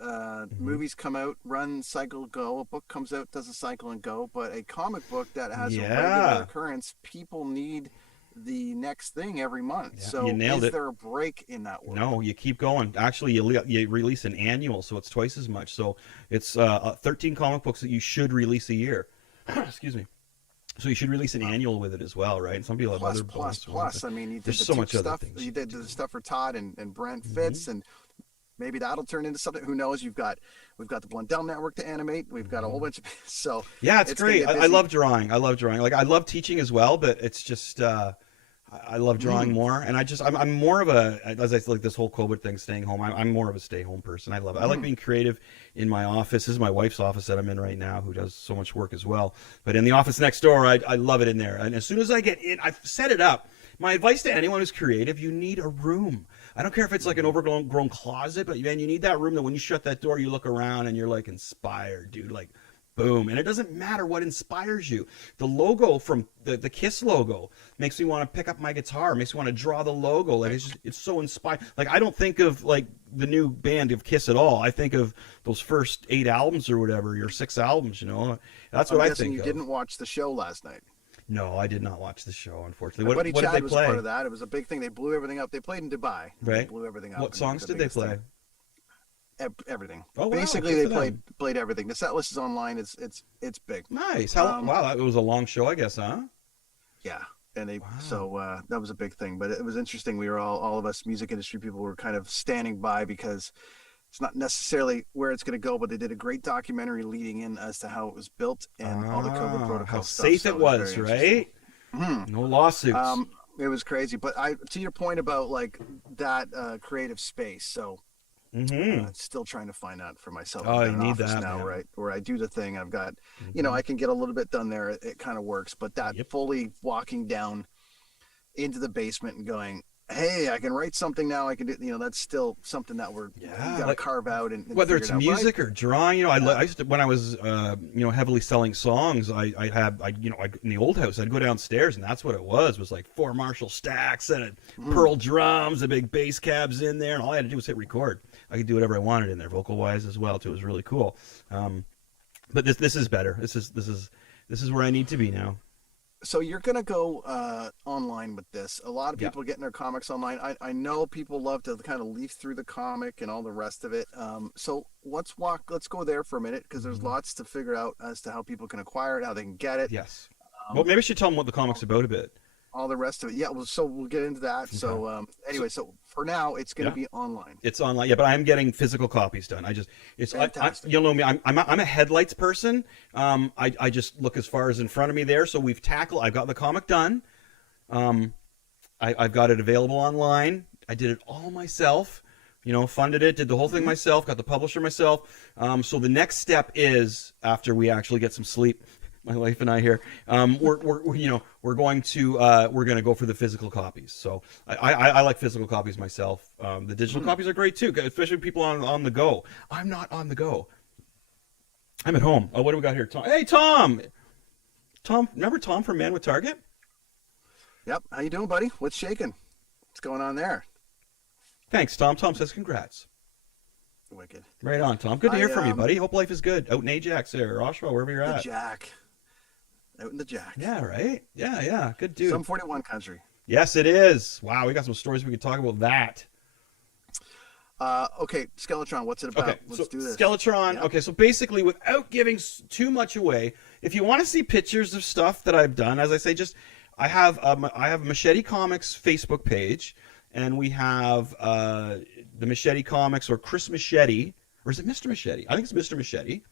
Movies come out, run, cycle, go. A book comes out, does a cycle and go. But a comic book that has a regular occurrence, people need the next thing every month. Yeah, So you nailed is it. there a break in that world? No, you keep going. Actually, you release an annual, so it's twice as much. So it's 13 comic books that you should release a year. Excuse me. So you should release an annual with it as well, right? And some people have other Plus. I mean, you did There's the so Duke much other stuff. things. You did the stuff for Todd and Brent Fitz, and maybe that'll turn into something. Who knows? We've got the Blundell Network to animate. We've got a whole bunch of so. Yeah, it's gonna great. get I busy. love drawing. Like I love teaching as well, but it's just I love drawing more. And I'm more of as I like this whole COVID thing, staying home. I'm more of a stay home person. I love it. I like being creative in my office. This is my wife's office that I'm in right now, who does so much work as well. But in the office next door, I love it in there. And as soon as I get in, I've set it up. My advice to anyone who's creative: you need a room. I don't care if it's like an overgrown closet, but man, you need that room that when you shut that door, you look around and you're like inspired, dude. Like, boom. And it doesn't matter what inspires you. The logo from the Kiss logo makes me want to pick up my guitar, makes me want to draw the logo. Like it's so inspiring. Like I don't think of like the new band of Kiss at all. I think of those first 8 albums or whatever, or 6 albums, That's what I'm I guessing think you of. didn't watch the show last night. No, I did not watch the show, unfortunately. My buddy What did Chad they was play? part of that. It was a big thing. They blew everything up. They played in Dubai. Right. They blew everything up. What songs did they play? Everything. Oh, wow, Basically, good they for them. played everything. The set list is online. It's big. Nice. Um, Wow, that was a long show, I guess, huh? Yeah, and Wow. that was a big thing. But it was interesting. We were all of us music industry people were kind of standing by because it's not necessarily where it's going to go, but they did a great documentary leading in as to how it was built and all the COVID How protocol stuff. safe So it it was very was, interesting. right? Mhm. No lawsuits. It was crazy, but to your point about like that creative space. So Mm-hmm. still trying to find out for myself. I've Oh, got you an need office that, now, man. right, where I do the thing. I've got, Mm-hmm. I can get a little bit done there. It kind of works, but that Yep. fully walking down into the basement and going, hey, I can write something now. I can do, that's still something that we Yeah, got to like carve out and whether figure it's it out. But music or drawing, yeah, I used to, when I was, heavily selling songs, in the old house, I'd go downstairs and that's what it was like 4 Marshall stacks and mm, pearl drums, the big bass cabs in there, and all I had to do was hit record. I could do whatever I wanted in there, vocal wise as well, too. It was really cool. But this is better. This is where I need to be now. so you're gonna go online with this. A lot of Yeah. people getting their comics online. I know people love to kind of leaf through the comic and all the rest of it. So let's go there for a minute because there's Mhm. lots to figure out as to how people can acquire it, how they can get it, Yes. Well, um, maybe I should tell them what the comic's about a bit. all the rest of it. Yeah, well, so we'll get into that. Okay. So So, anyway, so for now it's gonna yeah. be online. It's online, yeah, but I am getting physical copies done. Fantastic. You'll know me. I'm a headlights person. I just look as far as in front of me there. So I've got the comic done. Um, I've got it available online. I did it all myself. Funded it, did the whole thing Mhm. myself, got the publisher myself. So the next step is after we actually get some sleep. My wife and I here, we're going to go for the physical copies. So I like physical copies myself. The digital Mhm. copies are great too, especially people on the go. I'm not on the go. I'm at home. Oh, what do we got here? Tom. Hey, Tom. Tom, remember Tom from Man with Target? Yep. How you doing, buddy? What's shaking? What's going on there? Thanks, Tom. Tom says congrats. Wicked. Right on, Tom. Good to I hear from you, buddy. Hope life is good out in Ajax or Oshawa, wherever you're the at. Jack out in the Jack. Yeah, right. Yeah. Good dude. Some 41 country. Yes, it is. Wow, we got some stories we could talk about that. Okay, Skeletron, what's it about? Okay, Let's do this. Skeletron. Yeah. Okay, so basically, without giving too much away, if you want to see pictures of stuff that I've done, as I say, I have Machete Comics Facebook page, and we have the Machete Comics or Chris Machete, or is it Mr. Machete? I think it's Mr. Machete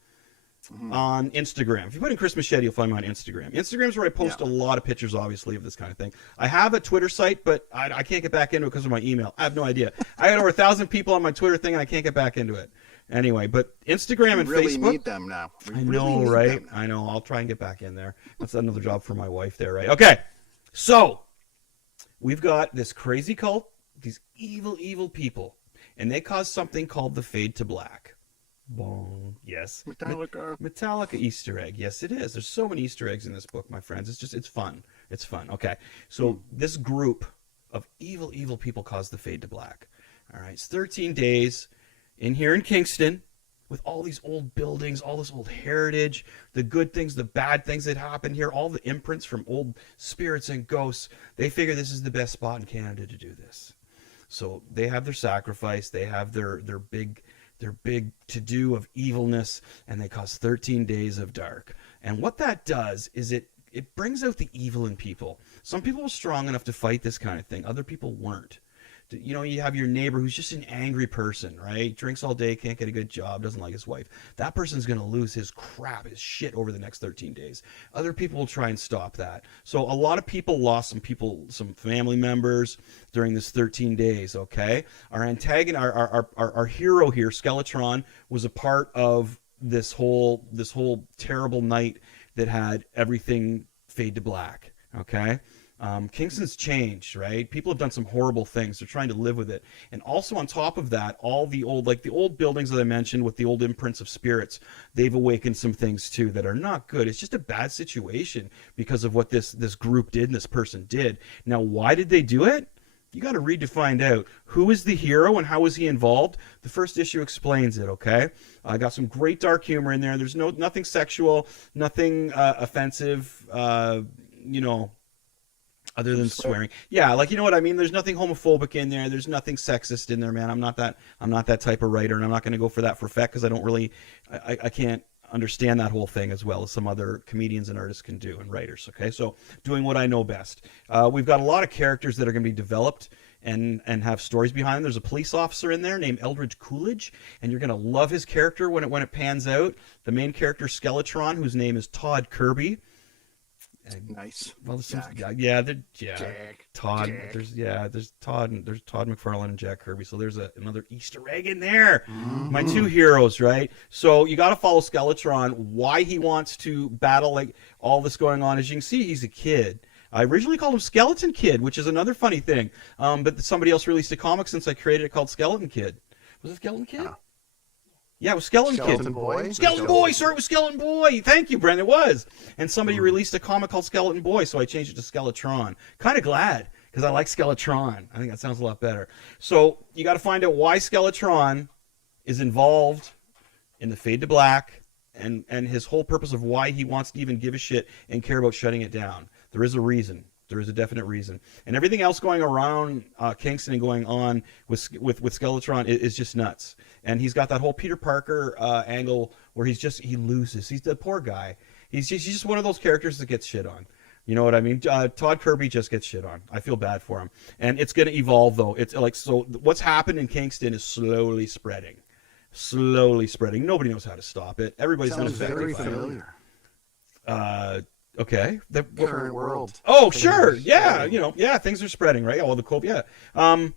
Mhm. on Instagram. If you put in Chris Machete, you'll find me on Instagram. Instagram's where I post Yeah. a lot of pictures, obviously, of this kind of thing. I have a Twitter site, but I can't get back into it because of my email. I have no idea. I had over 1,000 people on my Twitter thing, and I can't get back into it. Anyway, but Instagram We and really Facebook. need them now. We I really know, need right? them now. I know. I'll try and get back in there. That's another job for my wife there, right? Okay. So, we've got this crazy cult, these evil people, and they cause something called the fade to black. Bong. Yes. Metallica. Metallica Easter egg. Yes, it is. There's so many Easter eggs in this book, my friends. It's fun. It's fun. Okay. So this group of evil people caused the fade to black. All right. It's 13 days in here in Kingston with all these old buildings, all this old heritage, the good things, the bad things that happen here, all the imprints from old spirits and ghosts. They figure this is the best spot in Canada to do this. So they have their sacrifice. They have their big to-do of evilness, and they cause 13 days of dark. And what that does is it brings out the evil in people. Some people were strong enough to fight this kind of thing. Other people weren't. You have your neighbor who's just an angry person, right? Drinks all day, can't get a good job, doesn't like his wife. That person's going to lose his crap, his shit over the next 13 days. Other people will try and stop that. So a lot of people lost some family members during this 13 days, okay? Our antagonist, our hero here, Skeletron, was a part of this whole terrible night that had everything fade to black, okay? Kingston's changed, right? People have done some horrible things. They're trying to live with it. And also on top of that, all the old buildings that I mentioned with the old imprints of spirits, they've awakened some things too that are not good. It's just a bad situation because of what this group did and this person did. Now, why did they do it? You got to read to find out. Who is the hero and how was he involved? The first issue explains it, okay? I got some great dark humor in there. There's nothing sexual, nothing offensive, other than swearing. Yeah, like, you know what I mean? There's nothing homophobic in there. There's nothing sexist in there, man. I'm not that type of writer, and I'm not going to go for that for effect because I don't really I can't understand that whole thing as well as some other comedians and artists can do and writers, okay? So doing what I know best. We've got a lot of characters that are going to be developed and have stories behind them. There's a police officer in there named Eldridge Coolidge, and you're gonna love his character when it pans out. The main character Skeletron, whose name is Todd Kirby. Nice. Well, there's some, Jack. Jack. Todd. Jack. There's Todd McFarlane and Jack Kirby. So there's another Easter egg in there. Mm-hmm. My two heroes, right? So you got to follow Skeletron. Why he wants to battle like all this going on, as you can see, he's a kid. I originally called him Skeleton Kid, which is another funny thing. But somebody else released a comic since I created it called Skeleton Kid. Was it Skeleton Kid? Oh. Yeah, it was Skeleton Kid. Skeleton Boy? Skeleton Boy, sorry, it was Skeleton Boy. Thank you, Brent, it was. And somebody released a comic called Skeleton Boy, so I changed it to Skeletron. Kind of glad, because I like Skeletron. I think that sounds a lot better. So you got to find out why Skeletron is involved in the Fade to Black and his whole purpose of why he wants to even give a shit and care about shutting it down. There is a reason. There is a definite reason, and everything else going around Kingston and going on with Skeletron is just nuts. And he's got that whole Peter Parker angle where he loses. He's the poor guy. He's just one of those characters that gets shit on. You know what I mean? Todd Kirby just gets shit on. I feel bad for him, and it's going to evolve though. It's like so. What's happened in Kingston is slowly spreading. Nobody knows how to stop it. Everybody's Sounds affected very by familiar. Okay. Current world. Oh, sure. Yeah. Things are spreading, right? Oh, the COVID. Yeah.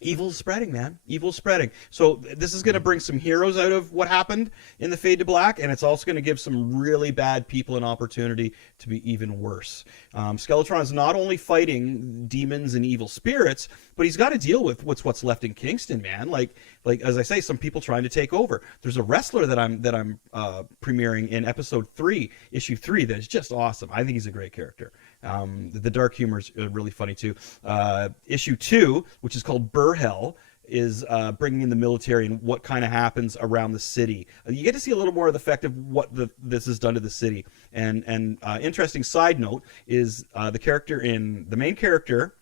Evil's spreading, man. Evil's spreading. So this is going to bring some heroes out of what happened in the Fade to Black, and it's also going to give some really bad people an opportunity to be even worse. Skeletron is not only fighting demons and evil spirits, but he's got to deal with what's left in Kingston, man. Like as I say, some people trying to take over. There's a wrestler that I'm premiering in episode 3, issue 3, that is just awesome. I think he's a great character. The dark humor is really funny too. Issue 2, which is called Burhell, is bringing in the military and what kind of happens around the city. You get to see a little more of the effect of what this has done to the city. And interesting side note is the main character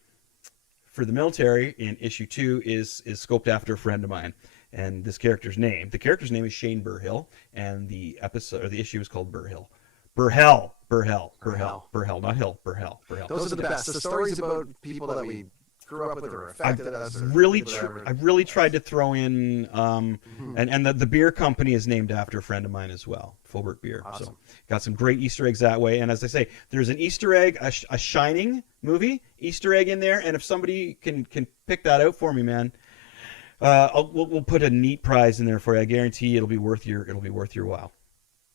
for the military in issue 2 is scoped after a friend of mine. And the character's name is Shane Burhill, and the issue is called Burhill. Burhell, not Hill, Burhell. Those are the best. The stories about people that we grew up with or affected us. Or I really tried to throw in, and the beer company is named after a friend of mine as well, Fulbert Beer. Awesome. So got some great Easter eggs that way. And as I say, there's an Easter egg, a Shining movie Easter egg in there. And if somebody can pick that out for me, man, we'll put a neat prize in there for you. I guarantee it'll be worth your while.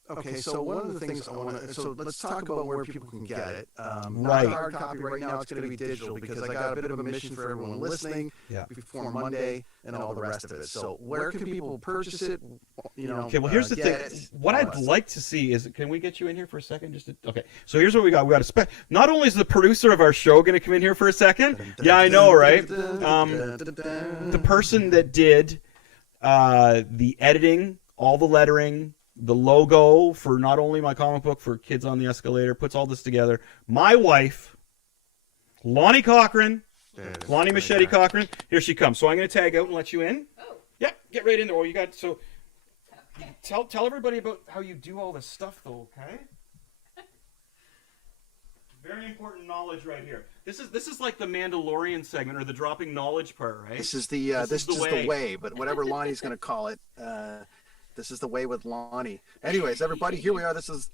Okay, so one of the things I want to... So let's talk about where people can get it. Right. Not hard copy right now. It's going to be digital because I got a bit of a mission for everyone listening before Monday and all the rest of it. So where can people purchase it? Okay, well, here's the thing. What I'd like to see is... Can we get you in here for a second? Okay, so here's what we got. We got a Not only is the producer of our show going to come in here for a second. Yeah, I know, right? The person that did the editing, all the lettering, the logo for not only my comic book, for Kids on the Escalator, puts all this together. My wife, Lonnie Cochran, Lonnie Machete Cochran. Here she comes. So I'm going to tag out and let you in. Oh. Yeah, get right in there. Oh, you got so. Tell everybody about how you do all this stuff, though. Okay. Very important knowledge right here. This is like the Mandalorian segment or the dropping knowledge part, right? This is the way, but whatever Lonnie's going to call it. This is the way with Lonnie. Anyways, everybody, here we are. This is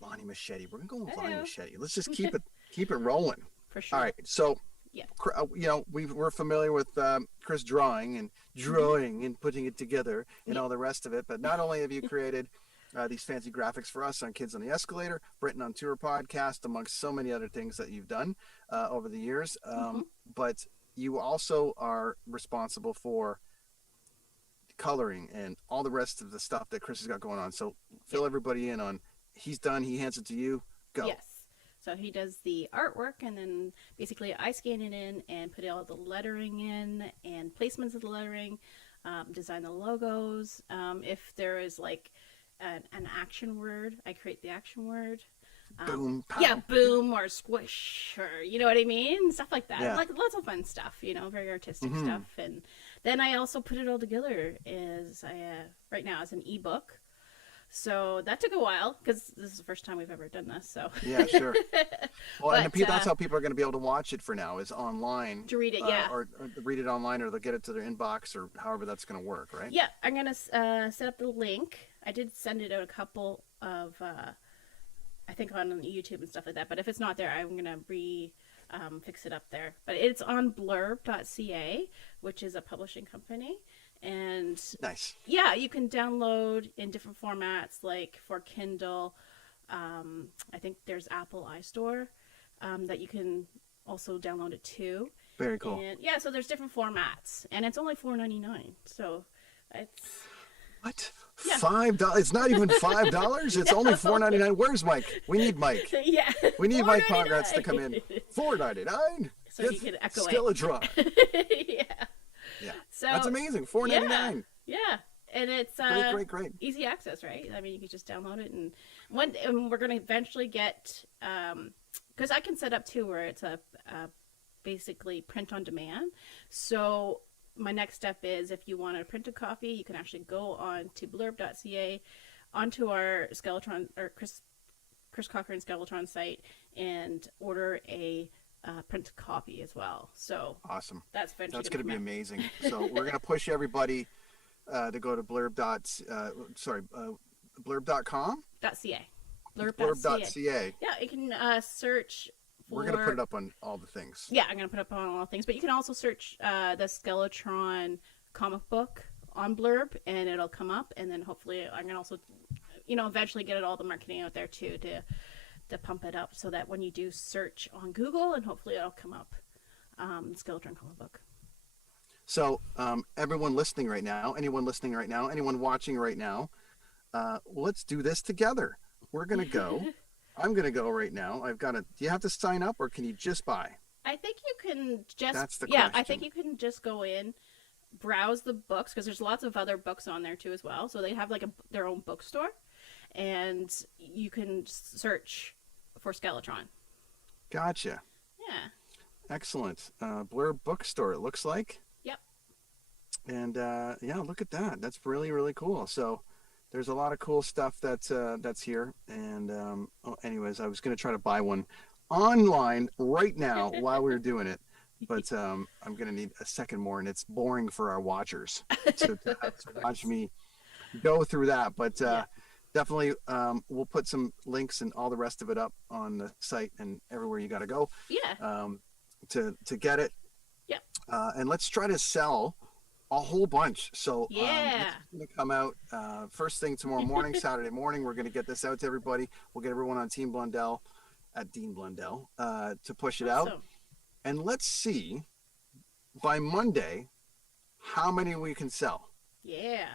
Lonnie Machete. We're gonna go with Lonnie Machete. Let's just keep it rolling. For sure. All right. So, Yeah. We're familiar with Chris drawing and putting it together and all the rest of it. But not only have you created these fancy graphics for us on Kids on the Escalator, Britain on Tour podcast, amongst so many other things that you've done over the years, but you also are responsible for coloring and all the rest of the stuff that Chris has got going on. So fill everybody in on, he's done, he hands it to you, go. Yes. So he does the artwork, and then basically I scan it in and put all the lettering in and placements of the lettering, design the logos. If there is like an action word, I create the action word. Boom, pow. Yeah, boom or squish, or you know what I mean, stuff like that. Yeah. Like lots of fun stuff, very artistic stuff. And then I also put it all together right now as an ebook. So that took a while because this is the first time we've ever done this. So Yeah, sure. Well, and but that's how people are going to be able to watch it for now is online. to read it, yeah. Or read it online, or they'll get it to their inbox, or however that's going to work, right? Yeah, I'm gonna set up the link. I did send it out a couple of, I think on YouTube and stuff like that. But if it's not there, I'm gonna fix it up there. But it's on blurb.ca, which is a publishing company, and Nice. yeah, you can download in different formats, like for Kindle. I think there's Apple iStore that you can also download it to. Very cool. And yeah, so there's different formats, and it's only $4.99. So it's What? Yeah. $5? It's not even $5. It's only $4.99. Where's Mike? We need Mike. yeah. We need Mike $4.99. Pongratz to come in. $4.99. So you can echo it. Skeletron. yeah. Yeah. So That's amazing. $4.99. Yeah, and it's Great. easy access, right? I mean, you can just download it, and we're going to eventually get because I can set up too where it's a basically print on demand. So my next step is if you want to print a copy, you can actually go on to blurb.ca onto our Skeletron or Chris Cochran Skeletron site and order a print copy as well. So Awesome. that's eventually That's going to be come out. amazing. So we're going to push everybody to go to blurb.com. .ca. Blurb.ca. Yeah, you can search for... We're going to put it up on all the things. Yeah, I'm going to put it up on all things. But you can also search the Skeletron comic book on Blurb, and it'll come up. And then hopefully I'm going to also, eventually get all the marketing out there, too, to pump it up so that when you do search on Google, and hopefully it'll come up, Skeletron comic book. So everyone listening right now, anyone watching right now, let's do this together. We're going to go. I'm going to go right now. Do you have to sign up, or can you just buy? I think you can just... That's the Yeah, I question. think you can just go in, browse the books, because there's lots of other books on there, too, as well. So they have, like, their own bookstore, and you can search for Skeletron. Gotcha. Yeah. Excellent. Blurb Bookstore, it looks like. Yep. And yeah, look at that. That's really, really cool. So there's a lot of cool stuff that's here. And anyways, I was going to try to buy one online right now while we were doing it. But I'm going to need a second more, and it's boring for our watchers to watch me go through that. But definitely we'll put some links and all the rest of it up on the site and everywhere you got to go. Yeah. To get it. Yep. And let's try to sell a whole bunch. So Yeah. it's going to come out first thing tomorrow morning, Saturday morning. We're going to get this out to everybody. We'll get everyone on Team Blundell at Dean Blundell to push it out. Awesome. And let's see by Monday how many we can sell. Yeah.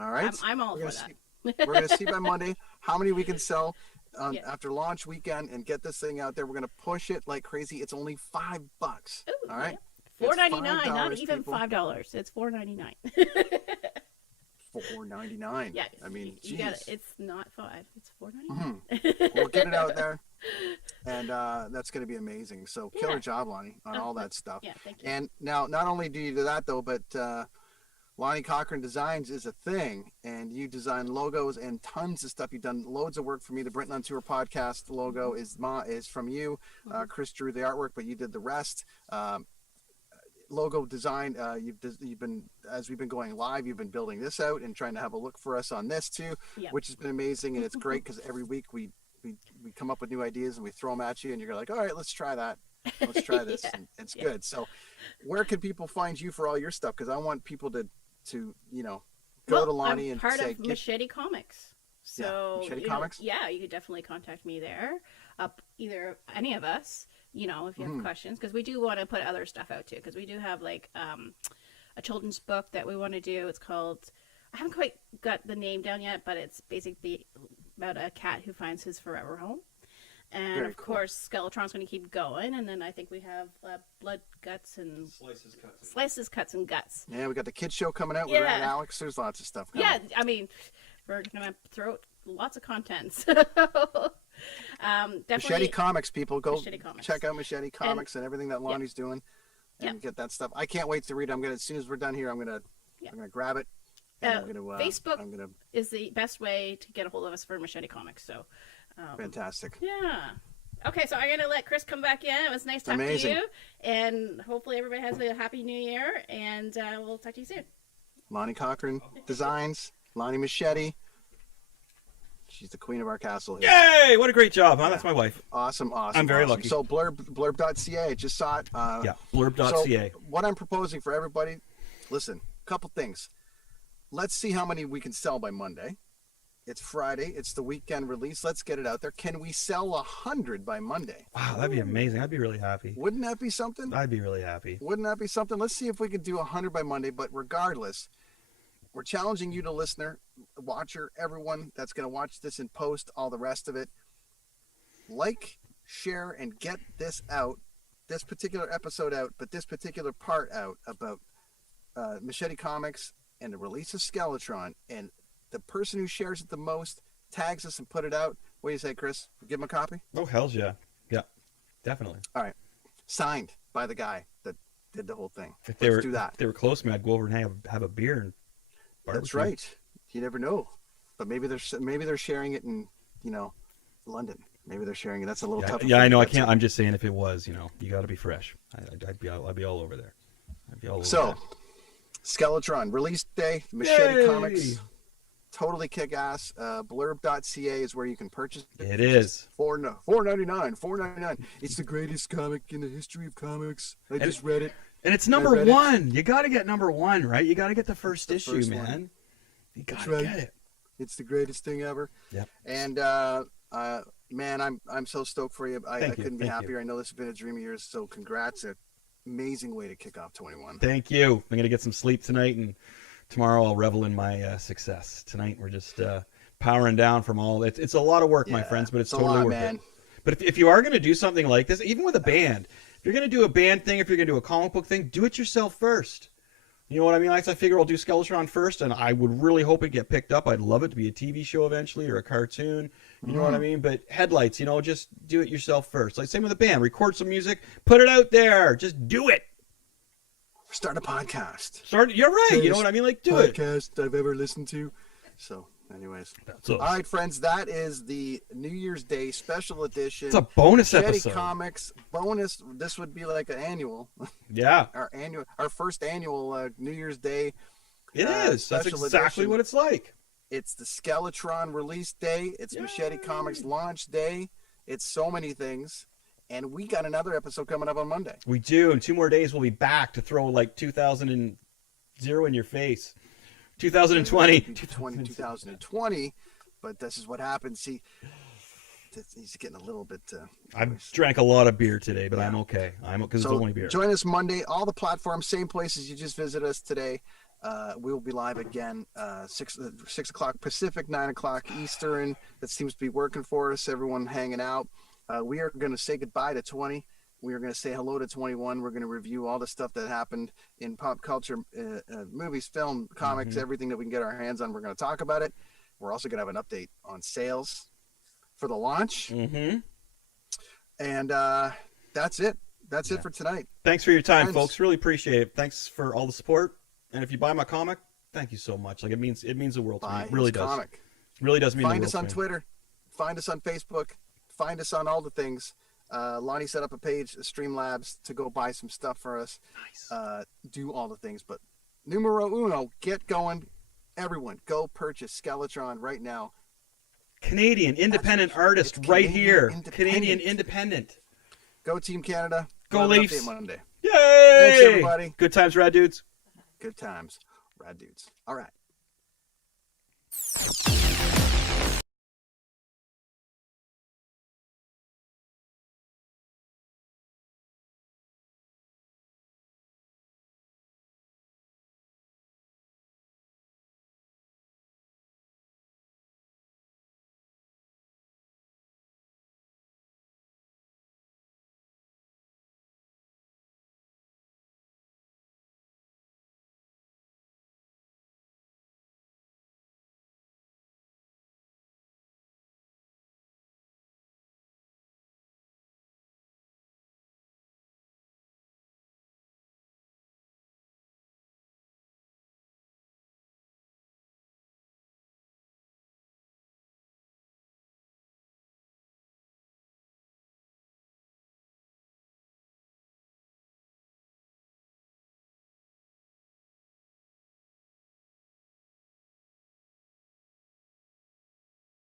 All right. I'm all We're for gonna that. We're going to see by Monday how many we can sell Yeah. after launch weekend and get this thing out there. We're going to push it like crazy. It's only $5. Ooh, All right. yeah. It's $4.99, not $5, even people. $5. It's $4.99. $4.99. Yeah. I mean, you got it. geez. It's not $5. It's $4.99. We'll get it out there, and that's going to be amazing. So killer Yeah. job, Lonnie, on Oh, all that stuff. Yeah, thank you. And now, not only do you do that though, but Lonnie Cochran Designs is a thing, and you design logos and tons of stuff. You've done loads of work for me. The Britain on Tour podcast logo is from you. Chris drew the artwork, but you did the rest. Logo design. You've been, as we've been going live, you've been building this out and trying to have a look for us on this too, Yeah. which has been amazing. And it's great because every week we come up with new ideas and we throw them at you, and you're like, all right, let's try that. Let's try this. Yeah. And it's good. So where can people find you for all your stuff? Because I want people to go to Lonnie I'm and part say, of Machete Comics. So Machete you know, Comics? yeah, you could definitely contact me there. Either any of us, if you have questions, because we do want to put other stuff out too. Because we do have like a children's book that we want to do. It's called, I haven't quite got the name down yet, but it's basically about a cat who finds his forever home. And Very of cool. course, Skeletron's going to keep going, and then I think we have Blood, Guts, and Slices, Cuts, and Guts. yeah, we got the kids show coming out. We're Yeah. at Alex. There's lots of stuff coming. Yeah, I mean, we're going to throw out lots of content. So, Machete definitely. Comics, people, go Machete Comics. check out Machete Comics and everything that Lonnie's doing, and Yep. get that stuff. I can't wait to read. I'm gonna, as soon as we're done here, I'm gonna grab it And Facebook I'm gonna is the best way to get a hold of us for Machete Comics. So, fantastic. yeah. Okay, so I'm going to let Chris come back in. It was nice talking to Amazing. you. And hopefully everybody has a happy new year. And we'll talk to you soon. Lonnie Cochran Designs, Lonnie Machete. She's the queen of our castle here. Yay! What a great job, huh? That's my wife. Awesome. I'm very lucky. So blurb.ca, I just saw it. Yeah, blurb.ca. So what I'm proposing for everybody, listen, couple things. Let's see how many we can sell by Monday. It's Friday. It's the weekend release. Let's get it out there. Can we sell 100 by Monday? Wow, that'd be amazing. I'd be really happy. Wouldn't that be something? I'd be really happy. Wouldn't that be something? Let's see if we can do 100 by Monday. But regardless, we're challenging you, the listener, watcher, everyone that's going to watch this in post, all the rest of it. Like, share, and get this out, this particular episode out, but this particular part out about Machete Comics and the release of Skeletron. And the person who shares it the most tags us and put it out. What do you say, Chris? Give him a copy? Oh, hells yeah. Yeah, definitely. All right. Signed by the guy that did the whole thing. If they Let's do that. If they were close to me, I'd go over and have a beer and barbecue. That's right. You never know. But maybe they're sharing it in, London. Maybe they're sharing it. That's a little tough. Yeah, I know. I can't. I'm just saying, if it was, you got to be fresh. I'd be all over there. I'd be all over So, there. Skeletron release day. Machete Yay! Comics. Totally kick ass. Blurb.ca is where you can purchase it. It is. $4.99. It's the greatest comic in the history of comics. I just read it. And it's number one. You got to get number one, right? You got to get the first issue, first man. one. You got That's to right. get it. It's the greatest thing ever. Yep. And man, I'm so stoked for you. I couldn't be happier. I know this has been a dream of yours. So congrats. Amazing way to kick off 21. Thank you. I'm going to get some sleep tonight, and tomorrow I'll revel in my success. Tonight we're just powering down from all. It's a lot of work, my friends, but it's totally worth it. But if you are going to do something like this, even with a band, if you're going to do a band thing, if you're going to do a comic book thing, do it yourself first. You know what I mean? I figure I'll do Skeletron first, and I would really hope it get picked up. I'd love it to be a TV show eventually or a cartoon. You know what I mean? But headlights, just do it yourself first. Like same with a band. Record some music, put it out there. Just do it. Start a podcast. You're right. You know what I mean? Like do it. Podcast I've ever listened to. So, anyways. All right, friends. That is the New Year's Day special edition. It's a bonus Machete episode. Comics bonus. This would be like an annual. Yeah. Our first annual New Year's Day. It is. That's exactly what it's like. It's the Skeletron release day. It's Machete Comics launch day. It's so many things. And we got another episode coming up on Monday. We do. In 2 more days, we'll be back to throw like 2000 in your face. 2020. 2020. But this is what happens. See, he's getting a little bit... I've drank a lot of beer today, but I'm okay. Because it's only beer. Join us Monday. All the platforms, same places you just visited us today. We will be live again 6 o'clock Pacific, 9 o'clock Eastern. That seems to be working for us. Everyone hanging out. We are going to say goodbye to 20. We are going to say hello to 21. We're going to review all the stuff that happened in pop culture, movies, film, comics, everything that we can get our hands on. We're going to talk about it. We're also going to have an update on sales for the launch. And that's it. That's it for tonight. Thanks for your time, folks. Really appreciate it. Thanks for all the support. And if you buy my comic, thank you so much. Like it means the world to me. It really does. Comic. Really does mean the world. Find us on Twitter. Find us on Facebook. Find us on all the things. Lonnie set up a page, Streamlabs, to go buy some stuff for us. Nice. Do all the things. But numero uno, get going. Everyone, go purchase Skeletron right now. Canadian independent artist right here. Canadian independent. Go Team Canada. Go Leafs. Monday. Yay! Thanks, everybody. Good times, rad dudes. Good times, rad dudes. All right.